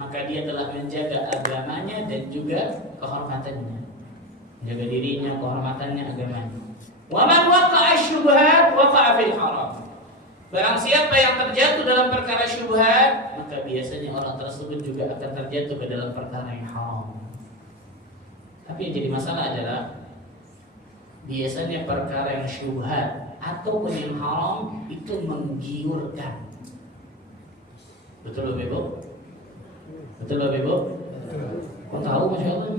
maka dia telah menjaga agamanya dan juga kehormatannya. Menjaga dirinya, kehormatannya, agamanya. Wa man waqa'a syubhat waqa'a fil haram. Barang siapa yang terjatuh dalam perkara syubhat, maka biasanya orang tersebut juga akan terjatuh ke dalam perkara yang haram. Tapi yang jadi masalah adalah biasanya perkara yang syubhat ataupun yang haram itu menggiurkan. Betul Bapak Ibu? Betul Bapak Ibu? Kau tahu, Masya Allah.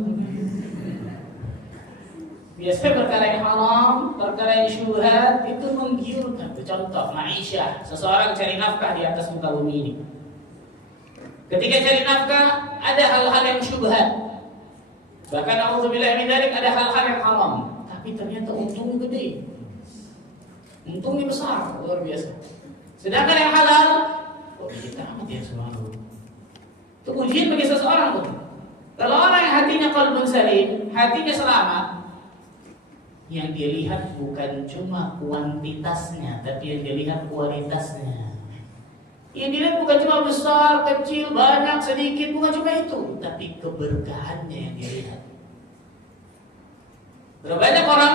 Biasanya perkara yang haram, perkara yang syubhat itu menggiurkan. Contoh, ma'isyah, seseorang cari nafkah di atas muka bumi ini. Ketika cari nafkah, ada hal-hal yang syubhat. Bahkan a'udzubillahi min dzalik, ada hal-hal yang haram. Tapi ternyata untungnya gede, untungnya besar, luar biasa. Sedangkan yang halal, kita amat ya subhanallah. Itu ujian bagi seseorang tuh. Kalau orang yang hatinya qalbun salim, hatinya selamat, yang dia lihat bukan cuma kuantitasnya, tapi yang dia lihat kualitasnya. Yang dilihat bukan cuma besar, kecil, banyak, sedikit, bukan cuma itu, tapi keberkahannya yang dia lihat. Berapa banyak orang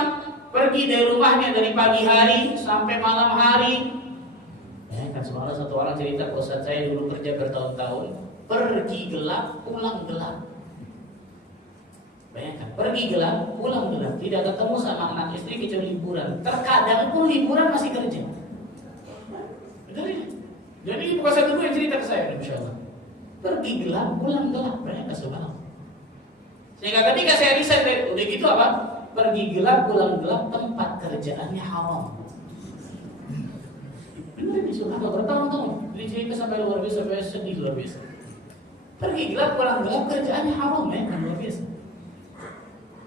pergi dari rumahnya dari pagi hari sampai malam hari. Ya kan, semalam satu orang cerita, Ustaz saya dulu kerja bertahun-tahun, pergi gelap, pulang gelap. Bayangkan, pergi gelap, pulang gelap, tidak ketemu sama anak istri kecuali liburan. Terkadang pun liburan masih kerja. Betul ya? Jadi bukan satu yang cerita ke saya, insya Allah. Pergi gelap, pulang gelap, bayangkan subhanallah. Sehingga ketika saya riset, udah gitu apa? Pergi gelap, pulang gelap, tempat kerjaannya haram. Benar ini subhanallah, bertahun-tahun. Ini cerita sampai luar biasa, sampai sedih luar biasa. Pergi gelap, pulang gelap, kerjaannya haram ya, luar biasa.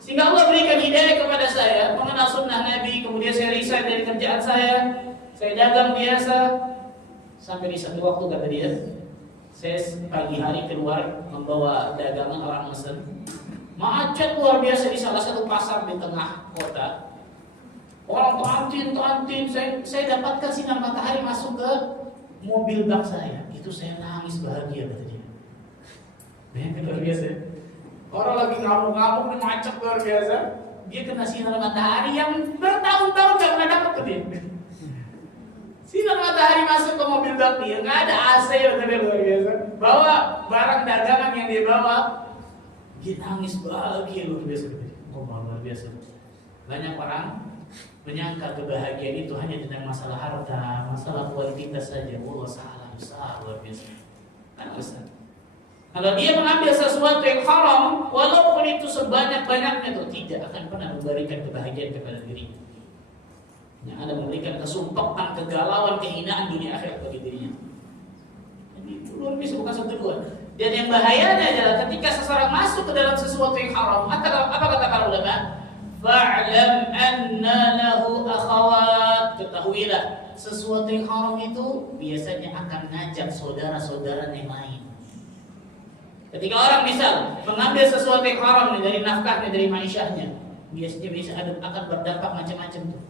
Sehingga Allah berikan hidayah kepada saya, mengenal sunnah Nabi, kemudian saya riset dari kerjaan saya dagang biasa. Sampai di satu waktu kata dia, saya pagi hari keluar membawa dagangan orang Mesir. Macet luar biasa di salah satu pasar di tengah kota. Orang tuh antin, saya dapatkan sinar matahari masuk ke mobil bak saya. Itu saya nangis bahagia kata dia. Luar biasa. Orang lagi ngamuk-ngamuk nih, macet luar biasa. Dia kena sinar matahari yang bertahun-tahun gak pernah dapat ke dia. Sinar matahari masuk ke mobil bak dia, nggak ada AC luar biasa. Bawa barang dagangan yang dia bawa. Dia nangis bahagia luar biasa. Oh luar biasa. Banyak orang menyangka kebahagiaan itu hanya tentang masalah harta, masalah kuantitas saja. Allah salah besar luar biasa. Kan besar. Kalau dia mengambil sesuatu yang haram, walaupun itu sebanyak-banyaknya, itu tidak akan pernah memberikan kebahagiaan kepada dirinya. Yang ada memberikan kesumpahan, kegalauan, kehinaan dunia akhirat bagi dirinya. Jadi luar biasa, bukan satu dua. Dan yang bahayanya adalah ketika seseorang masuk ke dalam sesuatu yang haram, apa kata para ulama? Fa'lam anna lahu akhawat. Ketahuilah, sesuatu yang haram itu biasanya akan ngajak saudara-saudara yang lain. Ketika orang misal mengambil sesuatu yang haram dari nafkahnya, dari ma'isyahnya, biasanya bisa akan berdampak macam-macam tuh.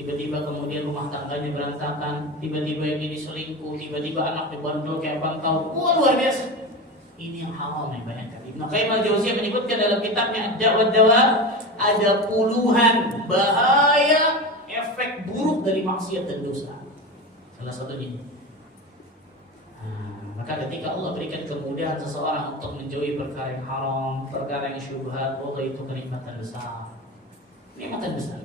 Tiba-tiba kemudian rumah tangganya berantakan, tiba-tiba yang ini selingkuh, tiba-tiba anak dibandel kayak bangkau. Wah, luar biasa. Ini yang haram yang bayangkan. Ibnu Qayyim al-Jauziyah menyebutkan dalam kitabnya Ad-Da' wad-Dawa, ada puluhan bahaya efek buruk dari maksiat dan dosa. Salah satunya. Maka ketika Allah berikan kemudahan seseorang untuk menjauhi perkara yang haram, perkara yang syubhat, Allah itu kenikmatan besar. Kenikmatan besar.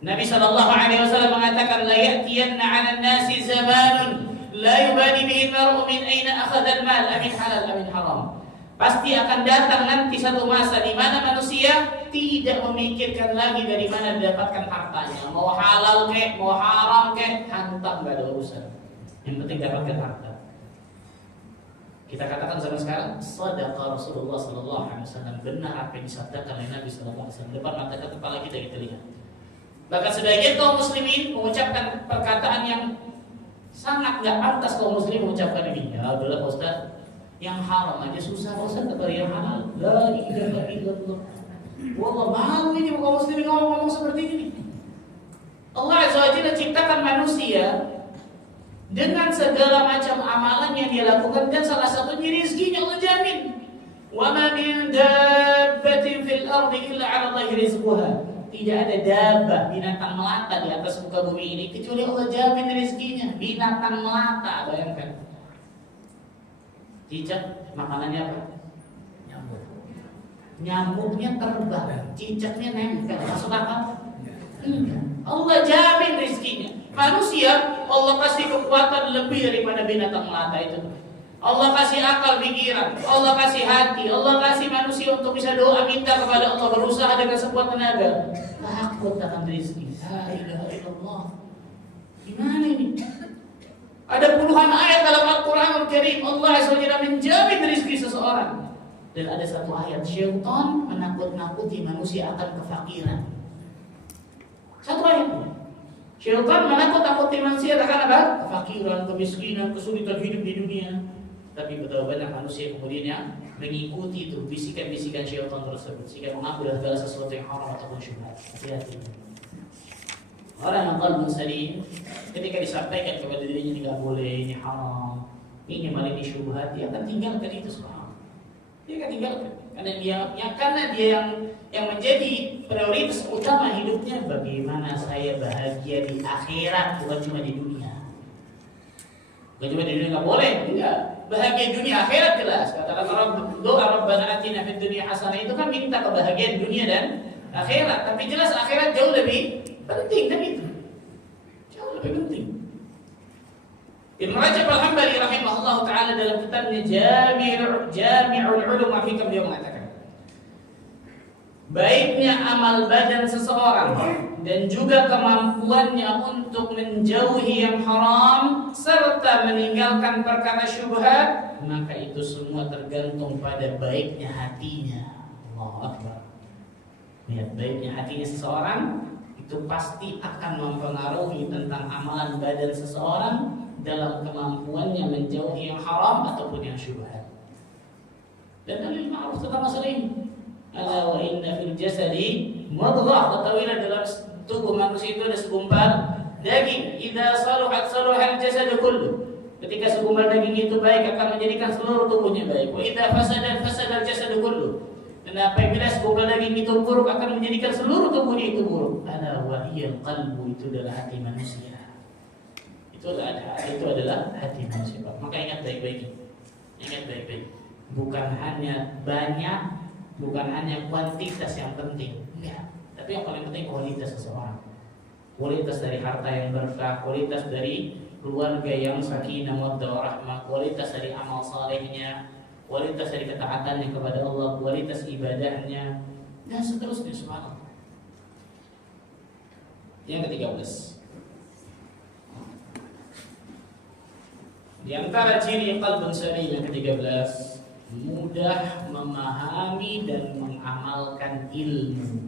Nabi sallallahu alaihi wasallam mengatakan la ya'tiyanna 'alan nasi zamanun la yubali bihi al-mar'u min aina akhadha al-mal amin halal amin haram. Pasti akan datang nanti satu masa di mana manusia tidak memikirkan lagi dari mana didapatkan hartanya. Mau halal kek, mau haram kek, hantam enggak ada urusan. Yang penting dapatkan harta. Kita katakan zaman sekarang, sadaqah Rasulullah sallallahu alaihi wasallam, benar apa yang disabdakan oleh Nabi sallallahu alaihi wasallam. Depan mata kepala kita lihat. Bahkan sebagian kaum muslimin mengucapkan perkataan yang sangat gak pantas kaum muslimin mengucapkan ini. Ya adalah Ustaz, yang haram aja susah Ustaz, kepada yang halal. La ilaha illallah. Wallah malu ini kaum muslimin ngomong seperti ini. Allah Azza wa Jalla ciptakan manusia dengan segala macam amalan yang dia lakukan, dan salah satunya rizkinya Allah jamin. Wa ma min dabbatin fil ardi illa 'ala Allahi rizquha. Tidak ada dabbah, binatang melata di atas muka bumi ini kecuali Allah jamin rezekinya. Binatang melata, bayangkan. Cicak makanannya apa? Nyamuk. Nyamuknya terbang, cicaknya nempel. Masuk akal? Enggak. Allah jamin rezekinya. Manusia Allah kasih kekuatan lebih daripada binatang melata itu. Allah kasih akal pikiran, Allah kasih hati, Allah kasih manusia untuk bisa doa minta kepada Allah, berusaha dengan sekuat tenaga. Takut akan rezeki. La ilaha illallah. Gimana ini? Ada puluhan ayat dalam Al-Quran Al-Karim Allah Azza wa Jalla menjamin rezeki seseorang. Dan ada satu ayat, syaitan menakut-nakuti manusia akan kefakiran. Satu ayat. Syaitan menakut-nakuti manusia akan apa? Kefakiran, kemiskinan, kesulitan hidup di dunia. Tapi betapa banyak manusia kemudian yang mengikuti itu bisikan-bisikan syaitan tersebut, sehingga mengambil segala sesuatu yang haram ataupun syubhat. Hati-hati. Orang yang qalbun salim, ketika disampaikan kepada dirinya tidak boleh, ini haram, ini malah ini syubhat, dia akan tinggalkan itu semua. Dia akan tinggalkan karena dia yang menjadi prioritas utama hidupnya, bagaimana saya bahagia di akhirat, bukan cuma di dunia. Bukan cuma di dunia nggak boleh, enggak. Bahagia dunia akhirat jelas. Katakan doa Rabbana atina fid dunya hasanah itu kan minta kebahagiaan dunia dan akhirat. Tapi jelas akhirat jauh lebih penting kan itu. Jauh lebih penting. Ibnu Rajab Al-Hambali rahimahullah taala dalam kitabnya Jami'ul Ulum wa Hikam dia mengatakan, baiknya amal badan seseorang dan juga kemampuannya untuk menjauhi yang haram serta meninggalkan perkara syubhat, maka itu semua tergantung pada baiknya hatinya. Allahu Akbar. Lihat, baiknya hatinya seseorang itu pasti akan mempengaruhi tentang amalan badan seseorang dalam kemampuannya menjauhi yang haram ataupun yang syubhat. Dan dalil ma'ruf tentang masalah ini. Ala wa inna fil jasadi mudghah, ketahuilah dalam tubuh manusia itu ada segumpal daging. Idza saluhat saluhal jasadu kullu. Ketika segumpal daging itu baik akan menjadikan seluruh tubuhnya baik. Wa idza fasadat fasadal jasadu kullu. Dan apabila segumpal daging itu buruk akan menjadikan seluruh tubuhnya itu buruk. Ala wa hiyal qalbu, itu adalah hati manusia. Itu adalah hati manusia. Maka ingat baik-baik. Ingat baik-baik. Bukan hanya banyak, bukan hanya kuantitas yang penting, enggak. Tapi yang paling penting kualitas seseorang. Kualitas dari harta yang berkah, kualitas dari keluarga yang sakinah mawaddah warahmah, kualitas dari amal salehnya, kualitas dari ketaatannya kepada Allah, kualitas ibadahnya, dan seterusnya. Subhanallah. Yang ke-13. Di antara ciri qalbun salim yang ke-13, mudah memahami dan mengamalkan ilmu.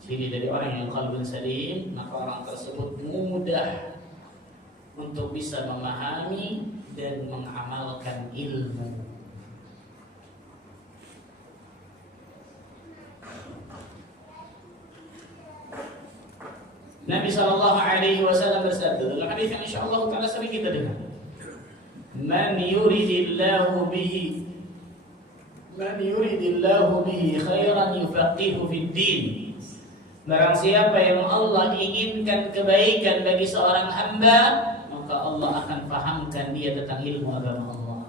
Ciri dari orang yang qalbun salim, maka orang tersebut mudah untuk bisa memahami dan mengamalkan ilmu. Nabi SAW bersabda dalam hadis yang insyaallah taala sering kita dengar. Man yuridillahu bihi khairan yufaqihu fid din. Barang siapa yang Allah inginkan kebaikan bagi seorang hamba, maka Allah akan fahamkan dia tentang ilmu agama Allah.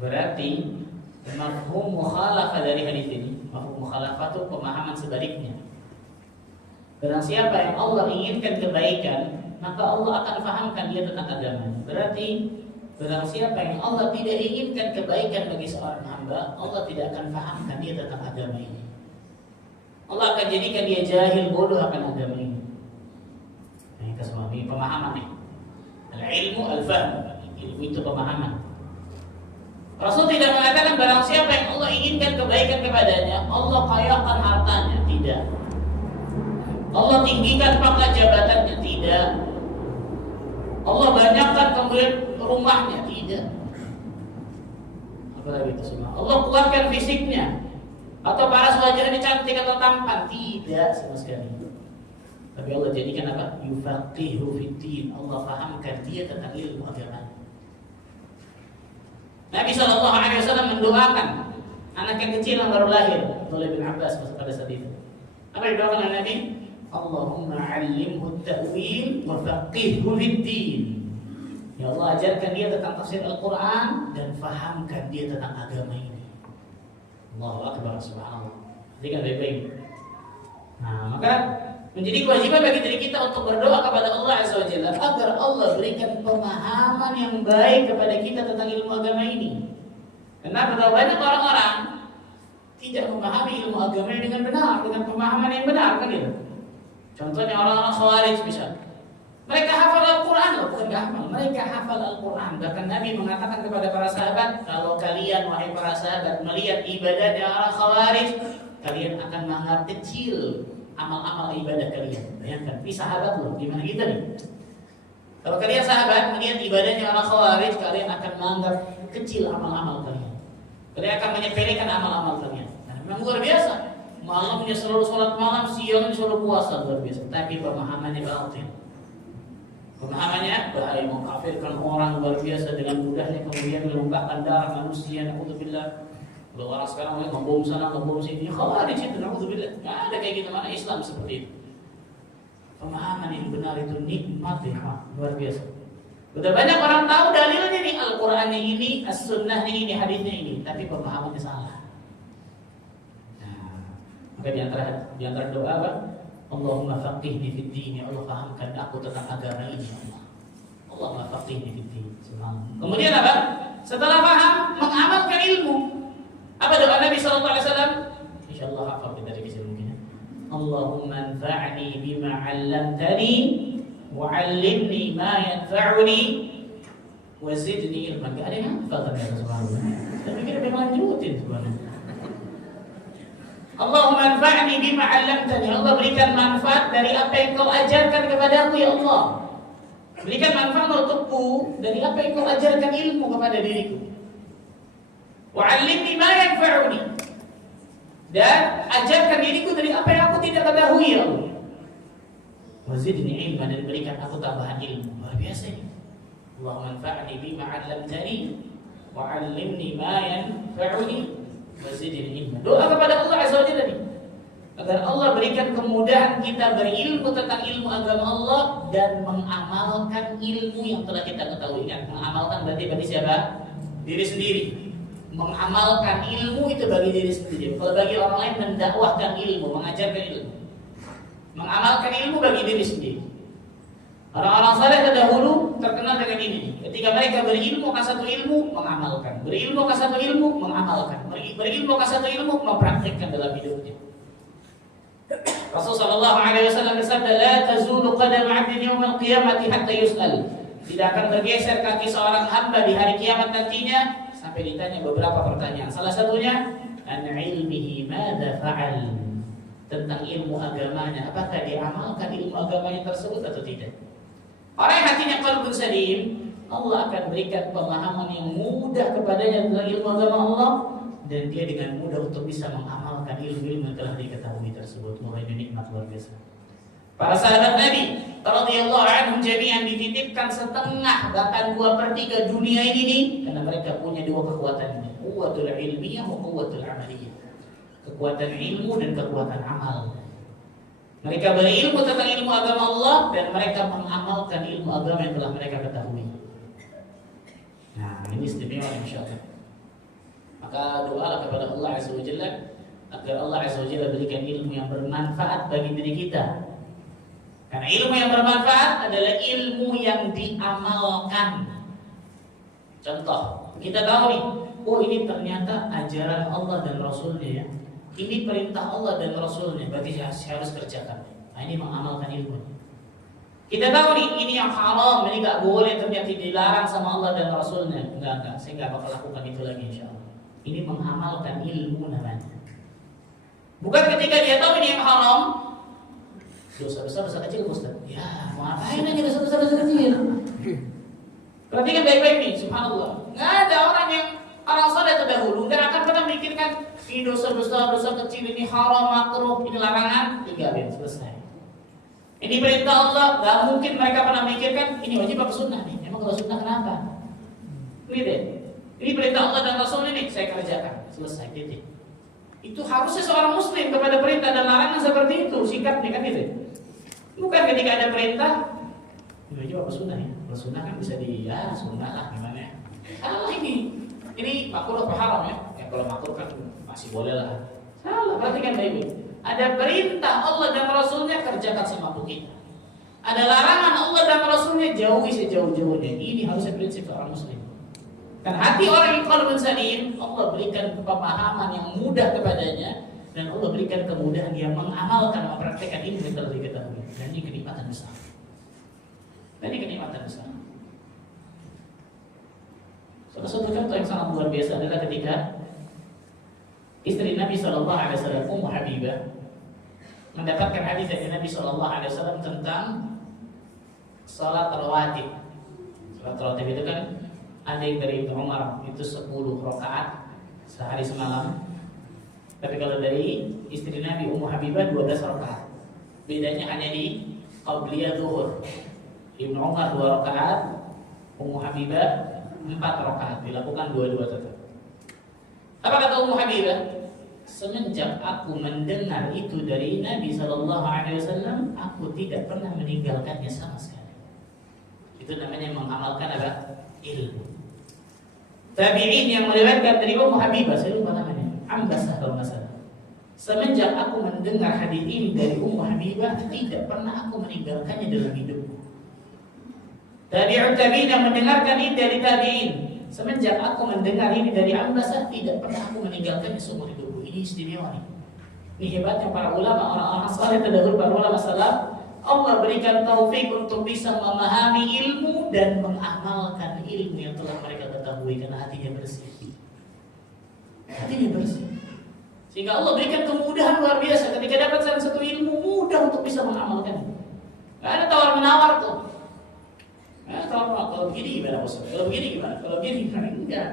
Berarti mafhum mukhalafah dari hadis ini, mafhum mukhalafah itu pemahaman sebaliknya. Barang siapa yang Allah inginkan kebaikan, maka Allah akan fahamkan dia tentang agama. Berarti barang siapa yang Allah tidak inginkan kebaikan bagi seorang hamba, Allah tidak akan fahamkan dia tentang agama ini. Allah akan jadikan dia jahil, bodoh akan agama ini. Nah, kita semua ini pemahaman nih. Al-ilmu al-fahm, ilmu itu pemahaman. Rasul tidak mengatakan barang siapa yang Allah inginkan kebaikan kepadanya, Allah kayakan hartanya, tidak. Allah tinggikan pangkat jabatannya, tidak. Allah banyakkan kemudian rumahnya, tidak. Apalagi itu semua. Allah kuatkan fisiknya, atau paras wajahnya cantik atau tampan, tidak sama sekali. Tapi Allah jadikan apa? Yufaqihu fiddin. Allah fahamkan dia tentang ilmu agama. Nabi SAW mendoakan anak yang kecil yang baru lahir, Abdullah bin Abbas pada saat itu. Apa yang didoakan oleh Nabi? Allahumma 'allimhu at-ta'wil wa faqihhu fid-din. Ya Allah, ajarkan dia tentang tafsir Al-Qur'an dan fahamkan dia tentang agama ini. Allahu akbar, subhanallah. Perhatikan baik-baik. Nah, maka menjadi kewajiban bagi diri kita untuk berdoa kepada Allah Azza wa Jalla agar Allah berikan pemahaman yang baik kepada kita tentang ilmu agama ini. Karena betapa banyak orang-orang tidak memahami ilmu agama ini dengan benar, dengan pemahaman yang benar, kan gitu. Contohnya orang-orang Khawarij misalnya. Mereka hafal Al-Quran loh, bukan gak hafal. Mereka hafal Al-Quran. Bahkan Nabi mengatakan kepada para sahabat, kalau kalian, wahai para sahabat, melihat ibadahnya orang Khawarij, kalian akan menganggap kecil amal-amal ibadah kalian. Bayangkan, ini sahabat loh, gimana kita nih? Kalau kalian sahabat melihat ibadahnya orang Khawarij, kalian akan menganggap kecil amal-amal kalian. Kalian akan menyepelekan amal-amal kalian. Nah, memang luar biasa. Malamnya selalu sholat malam, siangnya selalu puasa, luar biasa. Tapi pemahamannya batil. Pemahamannya bahaya, mengkafirkan orang luar biasa dengan mudahnya, kemudian menumpahkan darah manusia. Na'udzubillah. Kalau orang sekarang ngebom sana, ngebom sini, Khawarij itu, na'udzubillah. Nggak ada kayak gitu, mana Islam seperti itu. Pemahaman yang benar itu nikmat ya, luar biasa. Sudah banyak orang tahu dalilnya nih, Al-Qur'annya ini, As-Sunnahnya ini, hadisnya ini, tapi pemahamannya salah. Maka di antara doa apa? Allahumma faqihni fid din, ya Allah fahamkan aku tentang agama ini, ya Allah. Allahumma faqihni fid din. Subhanallah. Kemudian apa? Setelah paham, mengamalkan ilmu. Apa doa Nabi sallallahu alaihi wasallam? Insyaallah hafal kita dari kecil mungkin. Allahumma anfa'ni bima 'allamtani wa 'allimni ma yanfa'uni wa zidni ilman. Gak ada yang hafal kan ya, subhanallah. Tapi kita memang lanjutin subhanallah. Allahumma anfa'ni bima 'allamtani. Allah berikan manfaat dari apa yang Kau ajarkan kepadaku ya Allah. Berikan manfaat untukku dari apa yang Kau ajarkan ilmu kepada diriku. Wa 'allimni ma yanfa'uni. Dan ajarkan diriku dari apa yang aku tidak ketahui ya Allah. Wa zidni ilman, dan berikan aku tambahan ilmu. Luar biasa ini. Allahumma anfa'ni bima 'allamtani wa 'allimni ma yanfa'uni. Doa kepada Allah Azza wa Jalla nih, agar Allah berikan kemudahan kita berilmu tentang ilmu agama Allah dan mengamalkan ilmu yang telah kita ketahui. Kan mengamalkan berarti bagi siapa? Diri sendiri. Mengamalkan ilmu itu bagi diri sendiri. Kalau bagi orang lain mendakwahkan ilmu, mengajarkan ilmu. Mengamalkan ilmu bagi diri sendiri. Orang-orang saleh terdahulu terkenal dengan ini. Ketika mereka berilmu ke satu ilmu, mengamalkan. Berilmu ke satu ilmu, mengamalkan. Berilmu ke satu ilmu, mempraktikkan dalam hidupnya. Rasul sallallahu alaihi wasallam bersabda, "La tazulu qadam 'abdin yaumil qiyamati hatta yus'al." Tidak akan bergeser kaki seorang hamba di hari kiamat nantinya sampai ditanya beberapa pertanyaan. Salah satunya, an ilmihi madza fa'al. Tentang ilmu agamanya, apakah dia amalkan ilmu agamanya tersebut atau tidak? Orang yang hatinya qalbun salim, Allah akan berikan pemahaman yang mudah kepadanya tentang ilmu agama Allah, dan dia dengan mudah untuk bisa mengamalkan ilmu-ilmu yang telah diketahui tersebut. Mulai nikmat luar biasa. Para sahabat Nabi radhiyallahu anhum jami'an dititipkan setengah bahkan 2/3 dunia ini nih, karena mereka punya dua kekuatan, quwwatul ilmiyah wa quwwatul amaliyah. Kekuatan ilmu dan kekuatan amal. Mereka berilmu tentang ilmu agama Allah dan mereka mengamalkan ilmu agama yang telah mereka ketahui. Nah, ini istimewa insyaallah. Maka doalah kepada Allah Azza wa Jalla agar Allah Azza wa Jalla berikan ilmu yang bermanfaat bagi diri kita. Karena ilmu yang bermanfaat adalah ilmu yang diamalkan. Contoh, kita tahu nih, oh ini ternyata ajaran Allah dan Rasulnya ya. Ini perintah Allah dan Rasulnya, berarti saya harus kerjakan. Nah, ini mengamalkan ilmu. Kita tahu nih, ini yang haram, ini gak boleh, ternyata dilarang sama Allah dan Rasulnya. Enggak, saya gak bakal lakukan itu lagi insya Allah. Ini mengamalkan ilmu namanya. Bukan ketika dia tahu ini yang haram, dosa besar, dosa kecil Ustaz. Ya, mau ngapain aja dosa besar, dosa kecil. Perhatikan baik-baik nih, subhanallah. Nggak ada orang soleh terdahulu nggak akan pernah memikirkan ini dosa besar, dosa kecil, ini haram, makruh, ini larangan, tinggalin, selesai. Ini perintah Allah, nggak mungkin mereka pernah memikirkan ini wajib apa sunnah nih. Emang kalau sunnah kenapa? Ini deh. Ini perintah Allah dan Rasul ini saya kerjakan, selesai, titik. Itu harusnya seorang muslim kepada perintah dan larangan seperti itu sikapnya kan gitu. Bukan ketika ada perintah, ini wajib apa sunnah ya? Kalau sunnah kan bisa ya sunnah lah gimana ya? Salah ini makruh apa haram ya? Ya kalau makruh kan masih boleh lah. Salah, perhatikan baik-baik. Ada perintah Allah dan Rasulnya, kerjakan semampu kita. Ada larangan Allah dan Rasulnya, jauhi sejauh-jauhnya. Ini harusnya prinsip seorang muslim. Dan hati orang yang qalbun salim, Allah berikan pemahaman yang mudah kepadanya, dan Allah berikan kemudahan dia mengamalkan, mempraktikkan ilmu yang telah diketahui. Dan ini kenikmatan besar. Salah satu contoh yang sangat luar biasa adalah ketika istri Nabi SAW, Ummu Habibah, mendapatkan hadis dari Nabi SAW tentang salat rawatib. Salat rawatib itu kan ada yang dari Ibnu Umar itu 10 rakaat sehari semalam. Tapi kalau dari istri Nabi Ummu Habibah 12 rakaat. Bedanya hanya di qabliyah zuhur. Ibnu Umar 2 rakaat, Ummu Habibah 4 rakaat, dilakukan dua-dua tetap. Apa kata Ummu Habibah? Semenjak aku mendengar itu dari Nabi SAW, aku tidak pernah meninggalkannya sama sekali. Itu namanya mengamalkan apa? Ilmu. Tabi'in yang meriwayatkan dari Ummu Habibah, saya lupa namanya, Ambasah kalau nggak salah. Semenjak aku mendengar hadis ini dari Ummu Habibah, tidak pernah aku meninggalkannya dalam hidupku. Tabi'ut tabi'in yang mendengarkan ini dari tabi'in. Semenjak aku mendengar ini dari Ambasah, tidak pernah aku meninggalkannya seumur hidupku. Ini istimewa nih. Ini hebatnya para ulama, orang-orang saleh terdahulu, para ulama salaf. Allah berikan taufik untuk bisa memahami ilmu dan mengamalkan ilmu yang telah mereka ketahui karena hatinya bersih. Hatinya bersih. Sehingga Allah berikan kemudahan luar biasa ketika dapat salah satu ilmu, mudah untuk bisa mengamalkan. Gak ada tawar menawar tuh. Kalau begini gimana Ustaz? Kalau begini gimana? Kalau begini gimana? Enggak.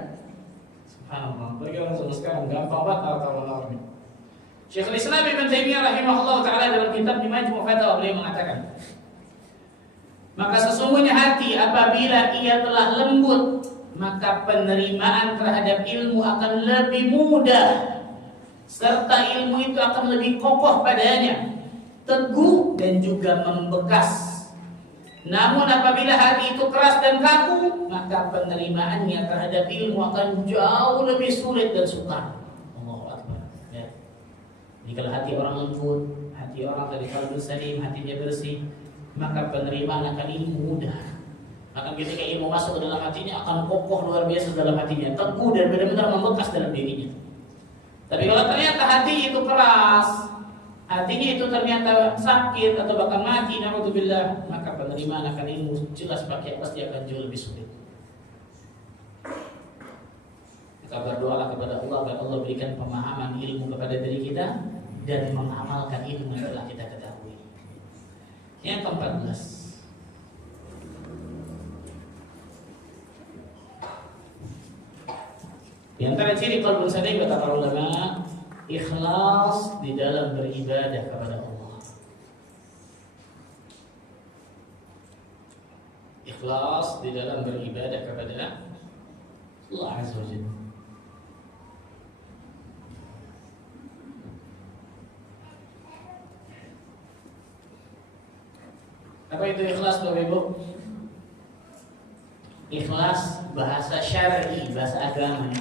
Subhanallah. Bagi orang sekarang gampang banget tawar menawarnya. Syekhul Islam Ibn Taimiyah rahimahullah taala dalam kitab Majmu' Fatawa beliau mengatakan, maka sesungguhnya hati apabila ia telah lembut, maka penerimaan terhadap ilmu akan lebih mudah, serta ilmu itu akan lebih kokoh padanya, teguh dan juga membekas. Namun apabila hati itu keras dan kaku, maka penerimaannya terhadap ilmu akan jauh lebih sulit dan sukar. Allahu Akbar. Ya. Jadi kalau hati orang lembut, hati orang dari qalbun salim, hatinya bersih, maka penerimaan akan ilmu mudah. Akan ketika ilmu masuk ke dalam hatinya akan kokoh luar biasa dalam hatinya, teguh dan benar-benar membekas dalam dirinya. Tapi kalau ternyata hati itu keras, hatinya itu ternyata sakit atau bahkan mati, naudzubillah, maka penerimaan akan ilmu jelas pasti akan jauh lebih sulit. Maka berdoalah kepada Allah agar Allah berikan pemahaman ilmu kepada diri kita dan mengamalkan ilmu yang telah kita ketahui. Yang ke-14, di antara ciri qalbun salim kata para ulama, ikhlas di dalam beribadah kepada Allah. Ikhlas di dalam beribadah kepada Allah Azza wa Jalla. Apa itu ikhlas, Bapak Ibu? Ikhlas bahasa syar'i, bahasa agama,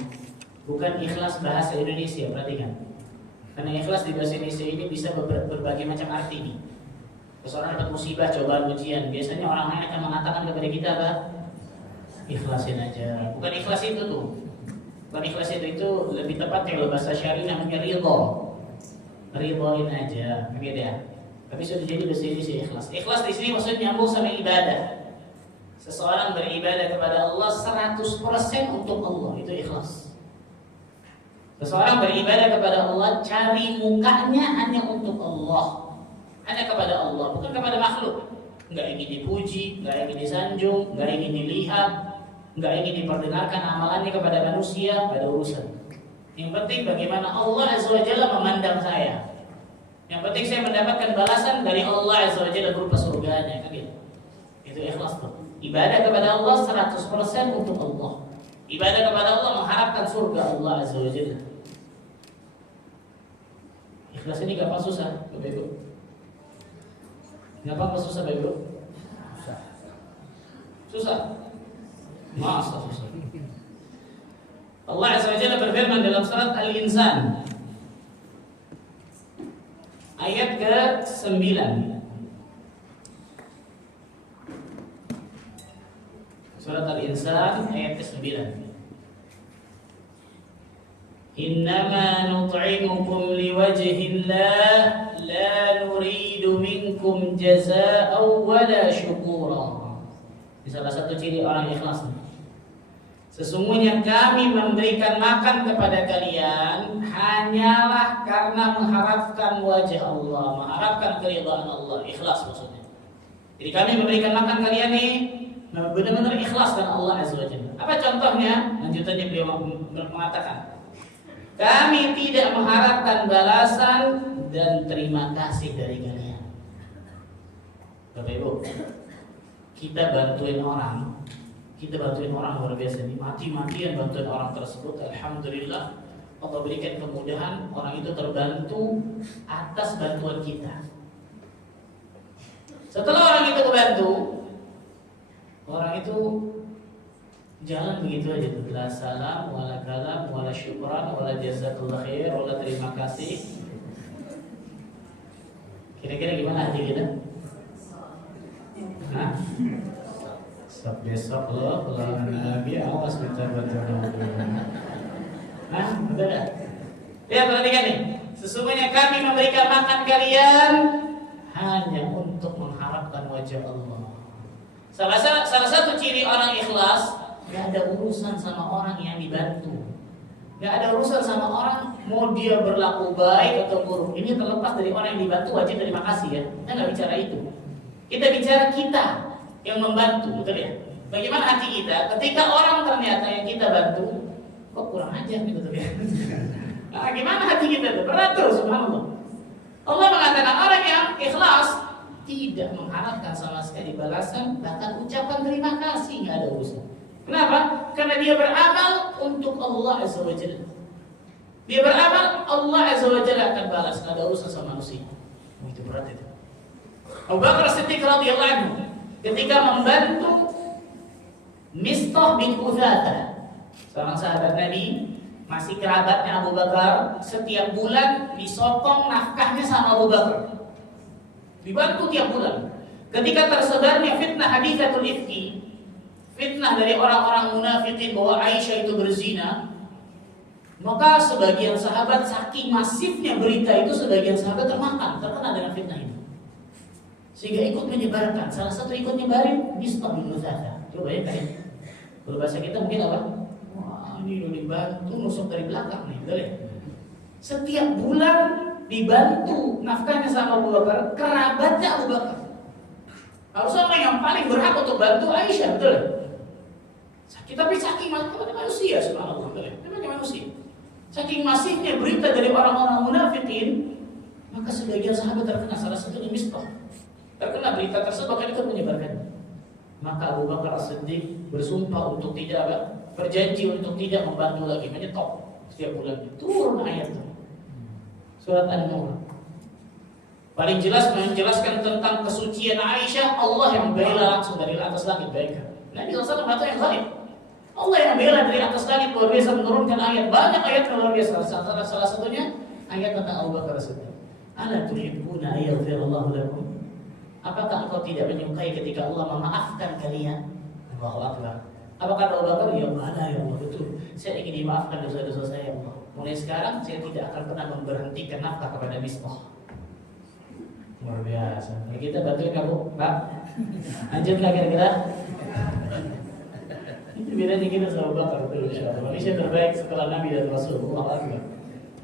bukan ikhlas bahasa Indonesia. Perhatikan, karena ikhlas di bahasa Indonesia ini bisa berbagai macam arti nih. Seorang dapat musibah, cobaan, ujian, biasanya orang lain akan mengatakan kepada kita apa? Ikhlasin aja. Bukan ikhlas itu tuh. Bukan ikhlas itu lebih tepat kalau bahasa syar'i namanya ridho. Ridhoin aja, begitu ya. Tapi sudah jadi bahasa Indonesia ikhlas. Ikhlas di sini maksudnya nyambung sama ibadah. Seseorang beribadah kepada Allah 100% untuk Allah, itu ikhlas. Seseorang beribadah kepada Allah cari mukanya hanya untuk Allah, hanya kepada Allah, bukan kepada makhluk. Enggak ingin dipuji, enggak ingin disanjung, enggak ingin dilihat, enggak ingin diperdengarkan amalannya kepada manusia, enggak ada urusan. Yang penting bagaimana Allah Azza wa Jalla memandang saya. Yang penting saya mendapatkan balasan dari Allah Azza wa Jalla berupa surganya, kan gitu. Itu ikhlas tuh. Ibadah kepada Allah 100% untuk Allah. Ibadah kepada Allah mengharapkan surga Allah Azza wa Jalla. Ikhlas ini gampang susah, Bapak Ibu? Gampang susah, Bapak Ibu? Susah. Masa susah. Allah Azza wa Jalla berfirman dalam surat Al-Insan ayat ke-9. Surat Al-Insan ayat ke-9. Innama nut'imukum liwajhillah la nuridu minkum jazaa'an wala syukura. Ini salah satu ciri orang ikhlas. Sesungguhnya kami memberikan makan kepada kalian hanyalah karena mengharapkan wajah Allah, mengharapkan keridhaan Allah. Ikhlas maksudnya. Jadi kami memberikan makan kalian nih benar-benar ikhlas karena Allah Azza wa Jalla. Apa contohnya? Lanjutannya beliau mengatakan, kami tidak mengharapkan balasan dan terima kasih dari kalian. Bapak Ibu, kita bantuin orang luar biasa ini, mati-matian bantuin orang tersebut. Alhamdulillah Allah berikan kemudahan, orang itu terbantu atas bantuan kita. Setelah orang itu membantu, orang itu jalan begitu aja tuh, la salam, wala kalam, wala syukran, wala jazakallah khair, wala terima kasih. Kira-kira gimana hati kita? Hah? Besok lo kalau Nabi awas kita baca. Hah? Udah. Lihat, perhatikan nih. Sesungguhnya kami memberikan makan kalian hanya untuk mengharapkan wajah Allah. Salah satu ciri orang ikhlas, gak ada urusan sama orang yang dibantu, gak ada urusan sama orang mau dia berlaku baik atau buruk. Ini terlepas dari orang yang dibantu, wajib terima kasih ya. Kita gak bicara itu. Kita bicara kita yang membantu, betul ya? Bagaimana hati kita ketika orang ternyata yang kita bantu kok kurang ajar gitu tuh ya. Nah, gimana hati kita tuh? Beratur, subhanallah. Allah mengatakan orang yang ikhlas tidak mengharapkan sama sekali balasan, bahkan ucapan terima kasih nggak ada urusan. Kenapa? Karena dia beramal untuk Allah Azza wa Jalla. Dia beramal, Allah Azza wa Jalla akan balas, nggak ada urusan sama manusia. Itu berat itu. Abu Bakar Siddiq radhiyallahu anhu ketika membantu Mistah bin Utsatha, seorang sahabat Nabi, masih kerabatnya Abu Bakar, setiap bulan disokong nafkahnya sama Abu Bakar. Dibantu tiap bulan. Ketika tersebarnya fitnah haditsatul ifki, fitnah dari orang-orang munafikin bahwa Aisyah itu berzina, Maka sebagian sahabat saking masifnya berita itu, sebagian sahabat terkena dengan fitnah ini, sehingga ikut menyebarkan. Salah satu ikut nyebarin Mistah bin Utsatha. Coba ya kayak berbahasa kita mungkin apa? Wah, ini udah dibantu nusuk dari belakang nih, betul ya? Setiap bulan dibantu nafkahnya sama Abu Bakar, kerabatnya Abu Bakar. Harusnya orang yang paling berhak untuk bantu Aisyah, betul ya? Tapi saking manusia, subhanallah, betul ya? Namanya manusia. Saking masifnya berita dari orang-orang munafikin, maka sebagian sahabat terkena. Salah satunya Mistah terkena berita tersebut, bahkan ikut menyebarkan. Maka Abu Bakar As-Siddiq bersumpah untuk tidak, berjanji untuk tidak membantu lagi, menyetop setiap bulan. Turun ayat itu, surat An-Nur. Paling jelas menjelaskan tentang kesucian Aisyah. Allah yang bela langsung dari atas langit baikkan. Nabi SAW atau yang lain. Allah yang bela dari atas langit luar biasa menurunkan ayat. Banyak ayat yang luar biasa. Salah satunya ayat tentang Abu Bakar As-Siddiq. Ala tuhibbuna ayaghfirallahu lakum? Apakah engkau tidak menyukai ketika Allah memaafkan kalian? Allahu Akbar. Apa kata Abu Bakar? Ya Allah, ya Allah, betul. Saya ingin dimaafkan dosa-dosa saya, ya Allah. Mulai sekarang saya tidak akan pernah memberhentikan nafkah kepada Mistah. Luar biasa. Nah, kita bantuin kamu, Pak. Lanjutlah kira-kira. Itu bedanya kita sama Bakar, betul, insyaallah. Manusia terbaik setelah Nabi dan Rasul. Allahu Akbar.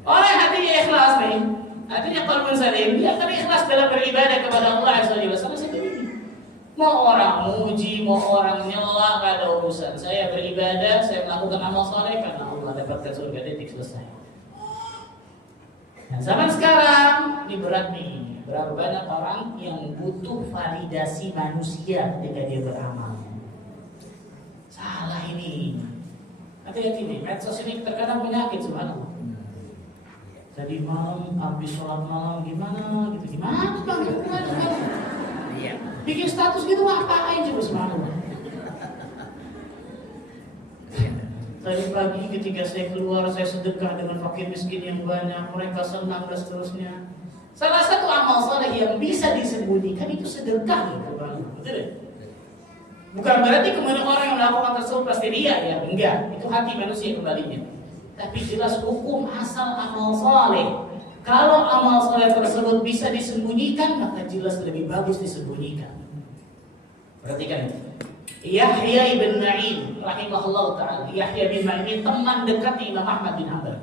Orang hatinya ikhlas nih. Hatinya qalbun salim, dia akan ikhlas dalam beribadah kepada Allah Azza wa Jalla. Salah satu ini. Mau orang muji, mau orang nyela, gak ada urusan. Saya beribadah, saya melakukan amal soleh karena Allah dapatkan surga, titik selesai. Nah, zaman sekarang ini berat nih. Berapa banyak orang yang butuh validasi manusia ketika dia beramal. Salah ini. Hati-hati nih, medsos ini terkadang penyakit subhanallah. Tadi malam habis sholat malam gimana gitu, gimana bang? Iya. Bikin status gitu ngapain coba subhanallah. Tadi pagi ketika saya keluar, saya sedekah dengan fakir miskin yang banyak, mereka senang dan seterusnya. Salah satu amal saleh yang bisa disembunyikan itu sedekah, betul ya? Bukan berarti kemudian orang yang melakukan tersebut pasti dia, ya enggak. Itu hati manusia kembalinya. Tapi jelas hukum asal amal saleh. Kalau amal saleh tersebut bisa disembunyikan, maka jelas lebih bagus disembunyikan. Perhatikan itu. Yahya bin Ma'in rahimahullah ta'ala. Yahya bin Ma'in teman dekat Imam Ahmad bin Hanbal.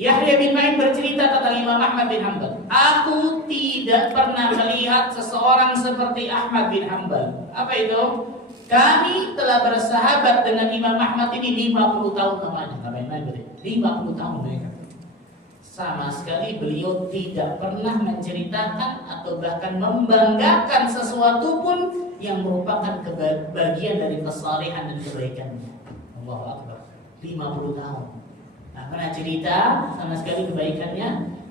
Yahya bin Ma'in bercerita tentang Imam Ahmad bin Hanbal. Aku tidak pernah melihat seseorang seperti Ahmad bin Hanbal. Apa itu? Kami telah bersahabat dengan Imam Ahmad ini 50 tahun namanya. Namanya 50 tahun mereka. Sama sekali beliau tidak pernah menceritakan atau bahkan membanggakan sesuatu pun yang merupakan bagian dari kesalehan dan kebaikannya. Allahu Akbar. 50 tahun. Nggak pernah cerita sama sekali kebaikannya,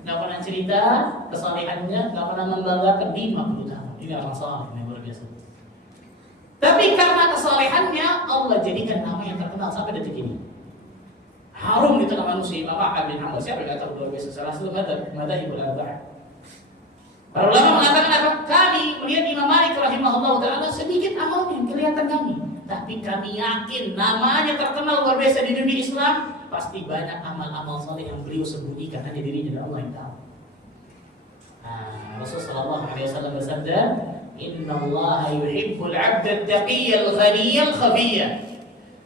nggak pernah cerita kesalehannya, nggak pernah membanggakan 50 tahun. Ini orang saleh yang luar biasa. Tapi karena kesalehannya Allah jadikan nama yang terkenal sampai detik ini. Harum di tengah manusia. Imam Ahmad bin Hanbal, siapa yang kata luar biasa? Salah satu madzhabul arba'ah. Para ulama mengatakan apa? Kami melihat Imam Malik rahimahullah ta'ala sedikit amalnya yang kelihatan kami, tapi kami yakin namanya terkenal luar biasa di dunia Islam. Pasti banyak amal-amal saleh yang beliau sembunyikan, hanya dirinya dan Allah yang tahu. Rasulullah SAW bersabda, Inna Allah yuhibbul abda taqiyal ghaniyal khafiyya.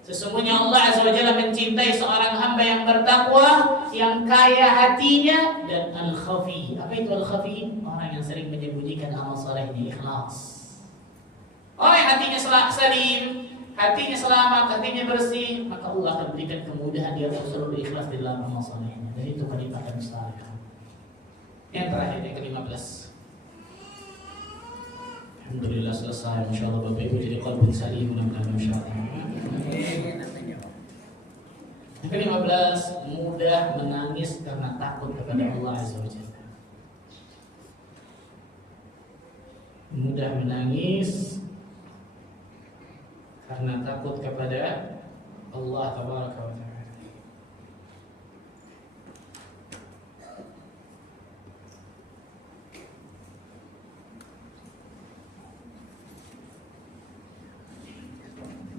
Sesungguhnya Allah Azza wa Jalla mencintai seorang hamba yang bertakwa, yang kaya hatinya, dan al-khafi. Apa itu al-khafi? Orang yang sering menyembunyikan amal salehnya, ikhlas. Orang yang hatinya salim, hatinya selamat, hatinya bersih, maka Allah akan berikan kemudahan dia untuk selalu ikhlas di dalam amal salehnya. Dan itu kenikmatan saleh. Yang terakhir, yang ke-15. Alhamdulillah selesai. Insyaallah Bapak Ibu jadi qalbun salim, mudah-mudahan insyaallah. Yang ke-15, mudah menangis karena takut kepada Allah Azza wa Jalla. Mudah menangis karena takut kepada Allah Tabaraka wa Ta'ala.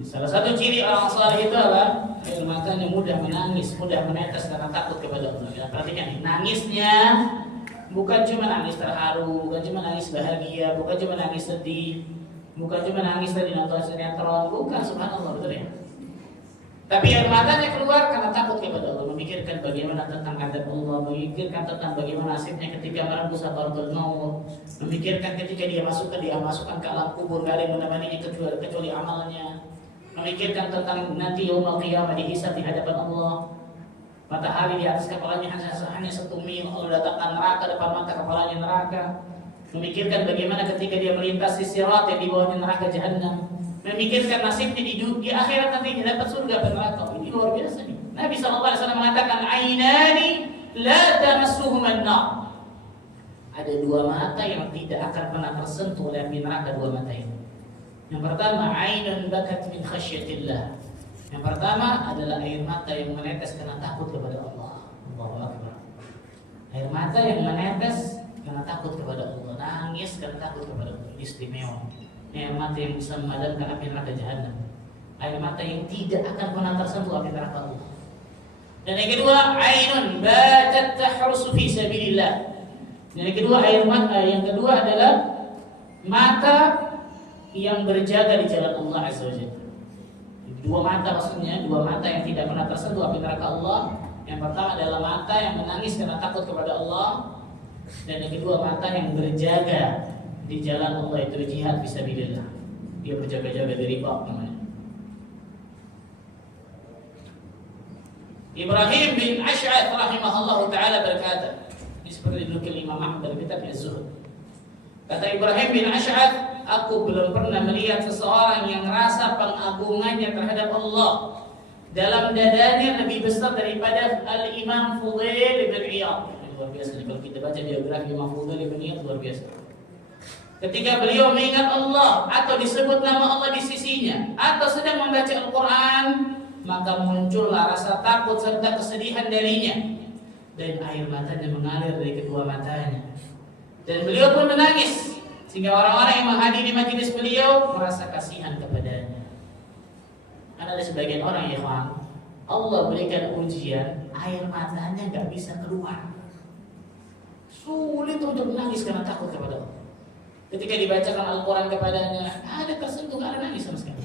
Salah satu ciri orang saleh itu adalah air matanya mudah menangis, mudah menetes karena takut kepada Allah. Ya, perhatikan nih, nangisnya bukan cuma nangis terharu, bukan cuma nangis bahagia, bukan cuma nangis sedih, bukan cuma nangis tadi nonton sinetron, bukan, subhanallah, betul ya. Tapi air matanya keluar karena takut kepada Allah, memikirkan bagaimana tentang adab Allah, memikirkan tentang bagaimana nasibnya ketika menembus sakaratul maut, memikirkan ketika dia masukkan ke alam kubur, gak ada yang menemaninya kecuali amalnya, memikirkan tentang nanti yaumul qiyamah dihisab di hadapan Allah. Matahari di atas kepalanya hanya 1 mil, Allah datangkan neraka depan mata kepalanya neraka. Memikirkan bagaimana ketika dia melintasi sirat yang di bawahnya neraka jahanam. Memikirkan nasibnya di akhirat nanti dia dapat surga atau neraka. Ini luar biasa nih. Nabi SAW mengatakan, ainani la tamassuhuma an-nar. Ada 2 mata yang tidak akan pernah tersentuh oleh api neraka, 2 mata ini. Yang pertama, ainun bakat min khasyatillah. Yang pertama adalah air mata yang menetes karena takut kepada Allah. Allahu Akbar. Air mata yang menetes karena takut kepada Allah, nangis karena takut kepada Allah. Istimewa. Air mata yang bisa memadamkan api neraka jahanam. Air mata yang tidak akan pernah tersentuh api neraka Allah. Dan yang kedua, ainun batat tahrusu fi sabilillah. Dan yang kedua adalah mata yang berjaga di jalan Allah Azza wa Jalla. 2 mata maksudnya, 2 mata yang tidak pernah tersentuh api neraka Allah. Yang pertama adalah mata yang menangis karena takut kepada Allah, dan yang kedua mata yang berjaga di jalan Allah, itu jihad fisabilillah. Dia berjaga-jaga dari bab namanya. Ibrahim bin Ash'ath rahimahullah taala berkata, ini seperti dinukil Imam Ahmad dalam kitabnya Az-Zuhd. Kata Ibrahim bin Ash'ath, aku belum pernah melihat seseorang yang rasa pengagungannya terhadap Allah dalam dadanya lebih besar daripada Al-Imam Fudail bin Iyad. Luar biasa. Kalau kita baca biografi Imam Fudail bin Iyad, luar biasa. Ketika beliau mengingat Allah atau disebut nama Allah di sisinya atau sedang membaca Al-Quran, maka muncullah rasa takut serta kesedihan darinya, dan air matanya mengalir dari kedua matanya. Dan beliau pun menangis, sehingga orang-orang yang menghadiri majelis beliau merasa kasihan kepadanya. Karena ada sebagian orang, ya kawan, Allah berikan ujian, air matanya nggak bisa keluar, sulit untuk menangis karena takut kepada Allah. Ketika dibacakan Al-Quran kepadanya, ada tersentuh, nggak ada nangis sama sekali.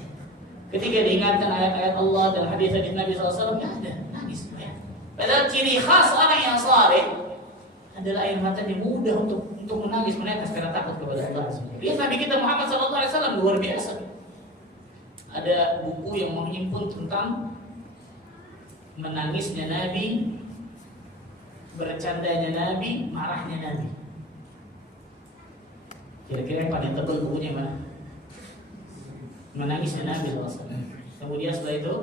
Ketika diingatkan ayat-ayat Allah dan hadis-hadis Nabi SAW, nggak ada nangis. Padahal ciri khas orang yang saleh adalah air matanya mudah untuk menangis, menetes karena takut kepada Allah. Lihat Nabi kita Muhammad SAW luar biasa. Ada buku yang menghimpun tentang menangisnya Nabi, bercandanya Nabi, marahnya Nabi. Kira-kira yang paling tebal bukunya mana? Menangisnya Nabi SAW. Kemudian setelah itu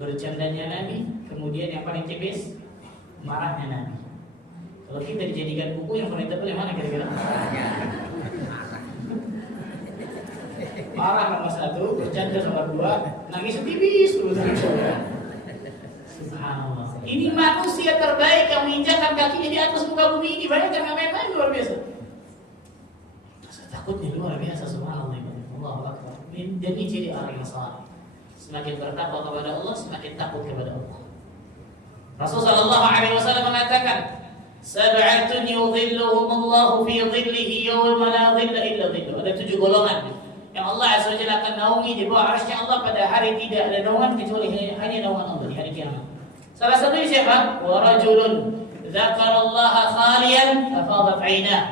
bercandanya Nabi. Kemudian yang paling tipis, marahnya Nabi. Kalau kita dijadikan buku yang paling tebal yang mana kira-kira? Marah nomor 1, bercanda nomor 2, nangis tipis terus. Subhanallah. Ini manusia terbaik yang menginjakkan kakinya di atas muka bumi ini. Bayangkan yang main-main luar biasa. Rasa takutnya luar biasa, subhanallah. Allahu Akbar. Jadi ciri orang yang saleh. Semakin bertakwa kepada Allah, semakin takut kepada Allah. Rasulullah SAW mengatakan, Sab'atun yudhilluhumullahu fi dhillihi yawma la dhilla illa dhilluh. Ada 7 golongan yang Allah Azza wa Jalla akan naungi di bawah arasy-Nya Allah pada hari tidak ada naungan kecuali hanya naungan Allah di hari kiamat. Salah satunya siapa? Wa rajulun dzakarallaha khaliyan fafadat 'ainah.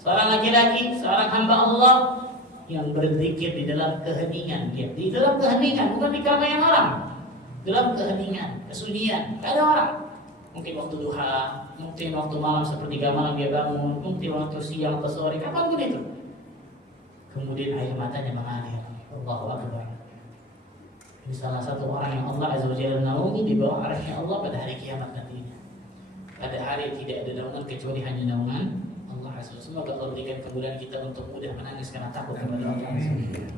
Seorang laki-laki, seorang hamba Allah yang berzikir di dalam keheningan dia. Di dalam keheningan, bukan di keramaian orang. Dalam keheningan, kesunyian. Tidak ada orang. Mungkin waktu duha, mungkin waktu malam sepertiga malam dia bangun, mungkin waktu siang atau sore, kapanpun itu. Kemudian air matanya mengalir. Allahu Akbar. Ini salah satu orang yang Allah Azza wa Jalla naungi di bawah arasy-Nya Allah pada hari kiamat nantinya. Pada hari tidak ada naungan kecuali hanya naungan Allah Azza wa Jalla. Semoga Allah berikan kemudahan kita untuk mudah menangis karena takut kepada Allah Azza wa Jalla.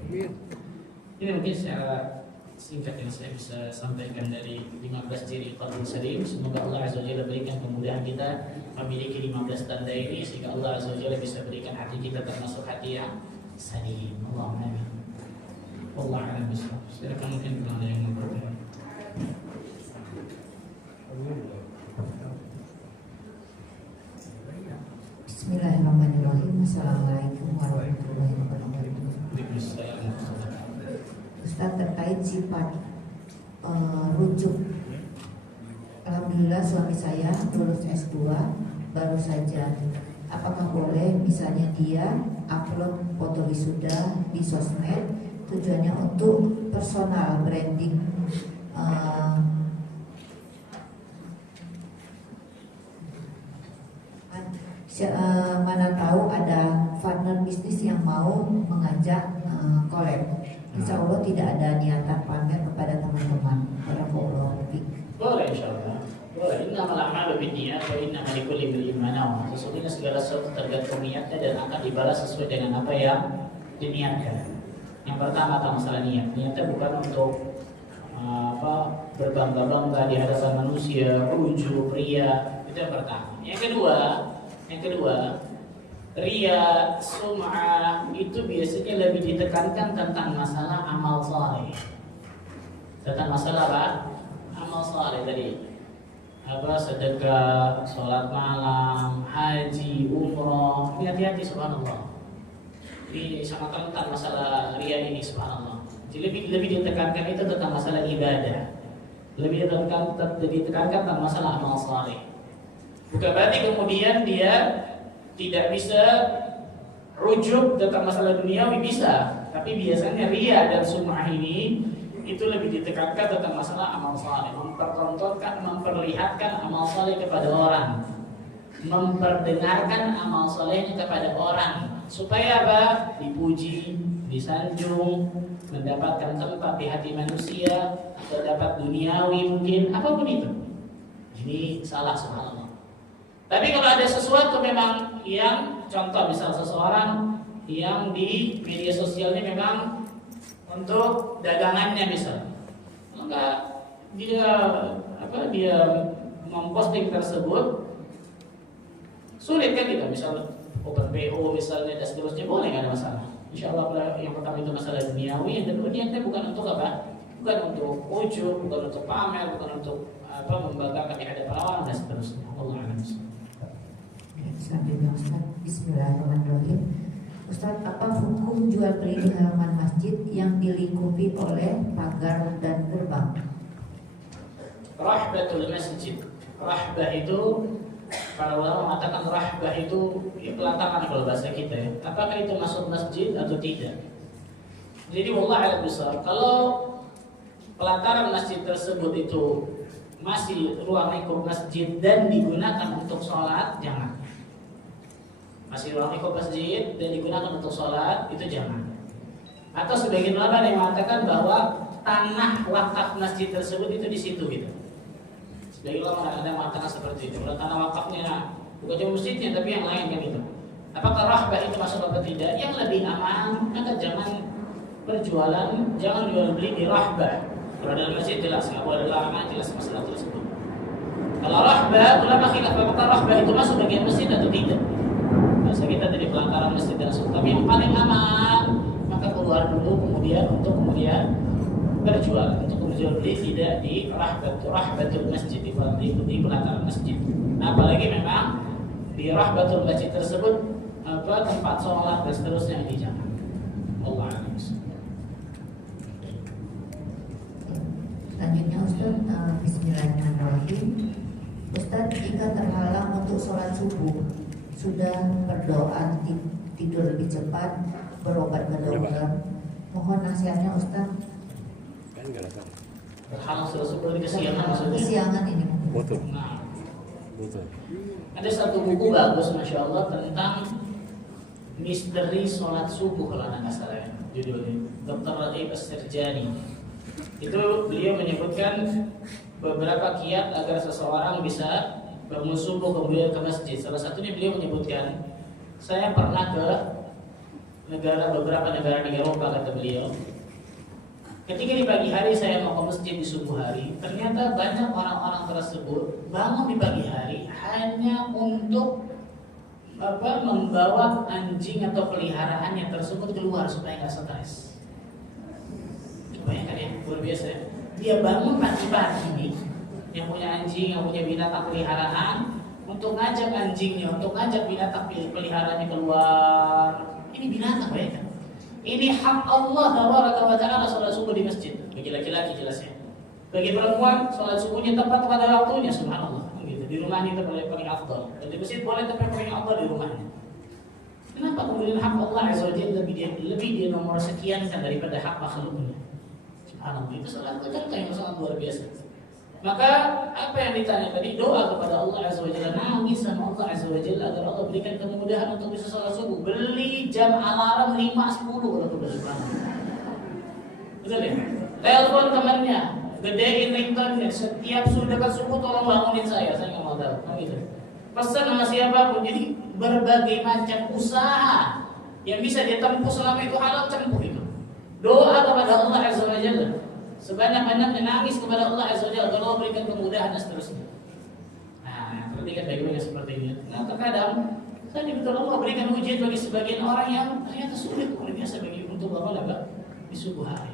Ini mungkin secara singkat yang saya bisa sampaikan dari 15 ciri qalbun salim. Semoga Allah Azza wa Jalla berikan kemudahan kita memiliki 15 tanda ini, sehingga Allah Azza wa Jalla bisa berikan hati kita termasuk hati yang salim. Allahumma amin. Wallahu a'lam bishawab. Silakan mungkin kalau ada yang mau bertanya. Bismillahirrahmanirrahim. Assalamualaikum warahmatullahi wabarakatuh. Ustaz, terkait sifat rujuk. Alhamdulillah suami saya lulus S2 baru saja. Apakah boleh misalnya dia upload foto wisuda di sosmed tujuannya untuk personal branding, mana tahu ada partner bisnis yang mau mengajak collab. Insya Allah tidak ada niatan pamer kepada teman-teman. Barakallahu fiik. Boleh insyaallah. Boleh. Innamal a'malu binniyat wa innamal likulli imri'in ma nawa. Sesungguhnya segala sesuatu tergantung niatnya dan akan dibalas sesuai dengan apa yang diniatkan. Yang pertama tentang masalah niat. Niatnya bukan untuk berbangga-bangga di hadapan manusia, ujub, ria. Itu yang pertama. Yang kedua, ria, sum'ah itu biasanya lebih ditekankan tentang masalah amal saleh. Tentang masalah apa? Amal saleh tadi. Sedekah, sholat malam, haji, umroh. Hati-hati subhanallah. Ini sangat rentan masalah ria ini subhanallah. Jadi lebih ditekankan itu tentang masalah ibadah. Lebih ditekankan tentang masalah amal saleh. Bukan berarti kemudian dia tidak bisa rujuk tentang masalah duniawi, bisa. Tapi biasanya ria dan sum'ah ini itu lebih ditekankan tentang masalah amal saleh, mempertontonkan, memperlihatkan amal saleh kepada orang, memperdengarkan amal salehnya kepada orang, supaya apa? Dipuji, disanjung, mendapatkan tempat di hati manusia, atau dapat duniawi mungkin, apapun itu. Ini salah subhanallah. Tapi kalau ada sesuatu memang yang contoh misal seseorang yang di media sosialnya memang untuk dagangannya misal, maka dia memposting tersebut sulit kan kita misal open PO misalnya dan seterusnya boleh nggak ada masalah. Insya Allah yang pertama itu masalah duniawi, yang kedua niatnya bukan untuk apa? Bukan untuk ujub, bukan untuk pamer, bukan untuk membanggakan di hadapan orang dan seterusnya. Allah a'lam. Selanjutnya Ustaz, Bismillahirrahmanirrahim. Ustaz, apa hukum jual beli di halaman masjid yang dilingkupi oleh pagar dan gerbang? Rahbatul masjid. Rahbah itu, para ulama mengatakan rahbah itu pelataran kalau bahasa kita ya. Apakah itu masuk masjid atau tidak? Jadi wallah a'lam bishawab. Kalau pelataran masjid tersebut itu masih ruang lingkup masjid dan digunakan untuk sholat, jangan. Masih ruang lingkup masjid dan digunakan untuk sholat, itu jangan. Atau sebagian ulama yang mengatakan bahwa tanah wakaf masjid tersebut itu di situ gitu. Sebagian ulama ada yang mengatakan seperti itu. Kalau tanah wakafnya bukan cuma masjidnya tapi yang lain kan itu. Apakah rahbah itu masuk atau tidak? Yang lebih aman, maka jangan berjualan, jangan jual beli di rahbah. Kalau dalam masjid jelas, nggak boleh ada larangan, jelas masalah tersebut. Kalau rahbah, ulama khilaf apakah rahbah itu masuk bagian masjid atau tidak. Bahasa kita dari pelataran masjid dan sebagainya. Tapi yang paling aman, maka keluar dulu kemudian berjual, untuk berjual beli tidak di rahbatul masjid, di pelataran masjid. Nah, apalagi memang di rahbatul masjid tersebut tempat sholat dan seterusnya yang dijaga. Allah a'lam. Selanjutnya Ustaz, Bismillahirrahmanirrahim. Ustaz, jika terhalang untuk sholat subuh, sudah berdoa tidur lebih cepat, berobat ke dokter, mohon nasihatnya Ustaz. Kan enggak ada. Terhalang sholat subuh di kesiangan maksudnya. Kesiangan ini. Betul. Nah, Betul. ada satu buku bagus masya Allah tentang misteri sholat subuh kalau nggak salah ya, judulnya Dr. Raib As-Sirjani. Itu beliau menyebutkan beberapa kiat agar seseorang bisa bangun subuh kemudian ke masjid. Salah satunya beliau menyebutkan, saya pernah ke beberapa negara di Eropa kata beliau. Ketika di pagi hari saya mau ke masjid di subuh hari, ternyata banyak orang-orang tersebut bangun di pagi hari hanya untuk membawa anjing atau peliharaannya tersebut keluar supaya nggak stres. Bayangkan ya, luar biasa ya. dia bangun pagi-pagi nih, yang punya anjing, yang punya binatang peliharaan, untuk ngajak anjingnya, untuk ngajak binatang peliharaannya keluar. Ini binatang mereka. Ini hak Allah Tabaraka wa Ta'ala sholat subuh di masjid. Bagi laki-laki jelasnya. Bagi perempuan sholat subuhnya tepat pada waktunya, subhanallah. Gitu. Di rumahnya itu paling afdal. Dan di masjid boleh, tapi paling afdal di rumahnya. Kenapa kemudian hak Allah Azza wa Jalla lebih dia nomor sekian kan daripada hak makhluknya? Subhanallah, itu salah satu contoh yang sangat luar biasa. Maka apa yang ditanya tadi, doa kepada Allah Azza wa Jalla, nangis sama Allah Azza wa Jalla agar Allah berikan kemudahan untuk bisa sholat subuh. Beli jam alarm 5.10 kalau beli. Betul ya? Telepon temannya, gedein ringtone-nya, setiap sudah dekat subuh tolong bangunin saya nggak mau tahu. Gitu. Pesan sama siapapun, jadi berbagai macam usaha yang bisa dia tempuh selama itu halal, tempuh itu. Doa kepada Allah Azza wa Jalla, sebanyak-banyaknya nangis kepada Allah Azza wa Jalla, Allah berikan kemudahan dan seterusnya. Nah, perhatikan baik-baik seperti ini. Nah, terkadang saja betul Allah berikan ujian bagi sebagian orang yang ternyata sulit luar biasa bagi untuk apa di subuh hari.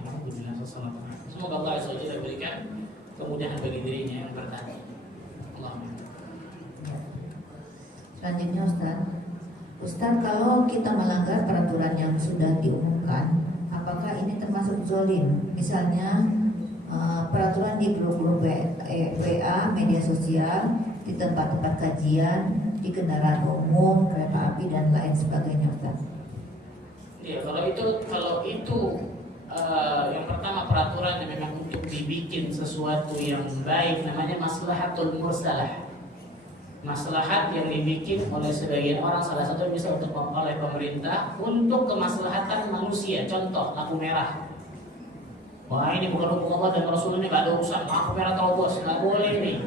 Semoga Allah Azza wa Jalla berikan kemudahan bagi dirinya yang bertanya. Allahumma. Selanjutnya Ustaz, kalau kita melanggar peraturan yang sudah diumumkan, apakah ini termasuk zolim? Misalnya peraturan di grup-grup WA, media sosial, di tempat-tempat kajian, di kendaraan umum, kereta api dan lain sebagainya, Ustaz. Ya, kalau itu yang pertama peraturan yang memang untuk dibikin sesuatu yang baik, namanya maslahatul mursalah. Maslahat yang dibikin oleh sebagian orang, salah satu bisa untuk oleh pemerintah untuk kemaslahatan manusia. Contoh lampu merah. Wah, ini bukan hukum Allah dan Rasul, ini nggak ada urusan. Lampu merah terobos, nggak boleh nih.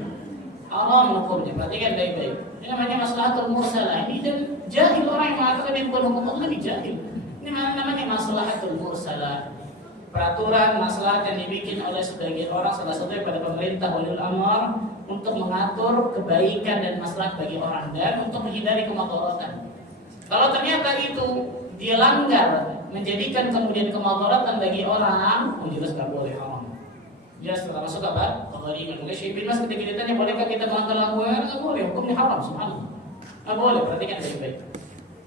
Haram hukumnya. Perhatikan baik-baik. Ini namanya maslahatul mursalah. Ini dan jahil orang yang mengatakan ini bukan hukum Allah, ini jahil. Ini namanya maslahatul mursalah. Peraturan maslahat yang dibikin oleh sebagian orang, salah satunya pada pemerintah waliul amr, untuk mengatur kebaikan dan maslahat bagi orang dan untuk menghindari kemadaratan. Kalau ternyata itu dia langgar, menjadikan kemudian kemadaratan bagi orang, jelas nggak boleh, haram. Jelas termasuk apa? Penghaliman. Oleh Syekh bin Baz ketika ditanya, bolehkah kita melanggar lampu merah? Nggak boleh, hukumnya haram, subhanallah. Nggak boleh, perhatikan baik-baik.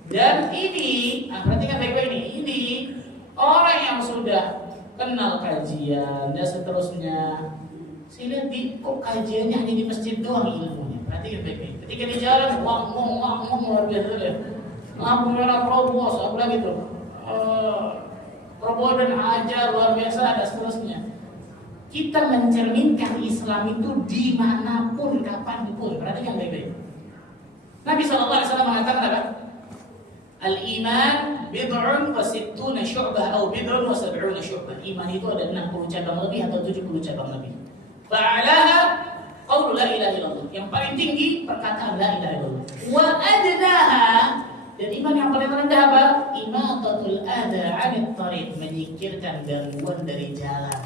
Dan ini, perhatikan baik-baik ini orang yang sudah kenal kajian dan seterusnya. Saya lihat kok kajiannya hanya di masjid doang ilmunya. Perhatikan baik-baik. Ketika di jalan, wang luar biasa ya. Lampu merah terobos, apalagi tuh. Perbodan aja luar biasa, ada seterusnya. Kita mencerminkan Islam itu dimanapun, kapanpun. Perhatikan baik-baik. Nabi SAW mengatakan apa? Al-iman bid'un wa sittuna syu'bah atau bid'un wa sab'una syu'bah. Iman itu ada 60 cabang lebih atau 70 cabang lebih. Fa'alaha qaulu la ilaha illallah. Yang paling tinggi perkataan la ilaha illallah. Wa adnaha, dan iman yang paling rendah apa? Imatatul adha 'anit thariq, menyingkirkan gangguan dari jalan.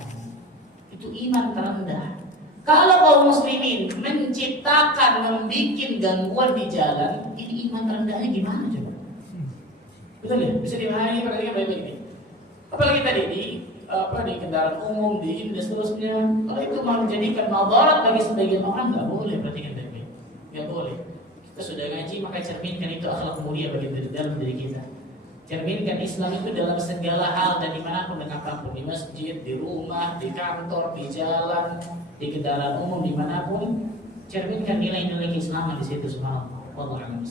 Itu iman terendah. Kalau kaum muslimin menciptakan, membikin gangguan di jalan, ini iman terendahnya gimana coba? Betul ya? Bisa dimahami, perhatikan baik-baik. Apalagi tadi di kendaraan umum, di ini dan seterusnya. Kalau itu mau menjadikan madarat bagi sebagian orang, nggak boleh, perhatikan baik-baik. Nggak boleh. Kita sudah ngaji, maka cerminkan itu akhlak mulia bagi dalam diri kita. Cerminkan Islam itu dalam segala hal dan dimanapun dan kapanpun, di masjid, di rumah, di kantor, di jalan, di kendaraan umum, dimanapun. Cerminkan nilai-nilai keislaman di situ, subhanallah. Wallahu a'lam.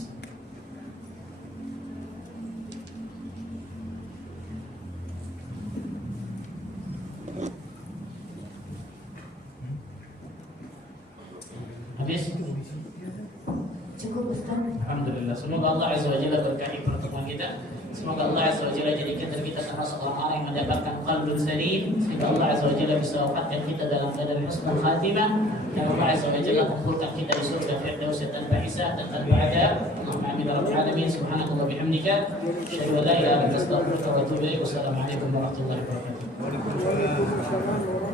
Habis? Cukup Ustaz. Alhamdulillah. Semoga Allah Azza wa Jalla berkahi pertemuan kita. Semoga Allah Azza wa Jalla jadikan kita termasuk orang-orang yang mendapatkan qalbun salim. Semoga Allah Azza wa Jalla bisa wafatkan kita dalam keadaan husnul khatimah. Dan Allah Azza wa Jalla kumpulkan kita di surga Firdaus tanpa hisab dan tanpa adab. Amin ya rabbal alamin. Subhanallahi wa bihamdika, asyhadu an la ilaha illa anta, astaghfiruka wa atubu ilaik. Wassalamualaikum warahmatullahi wabarakatuh. Waalaikumsalam.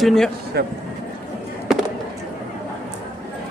Jun ya. Siap.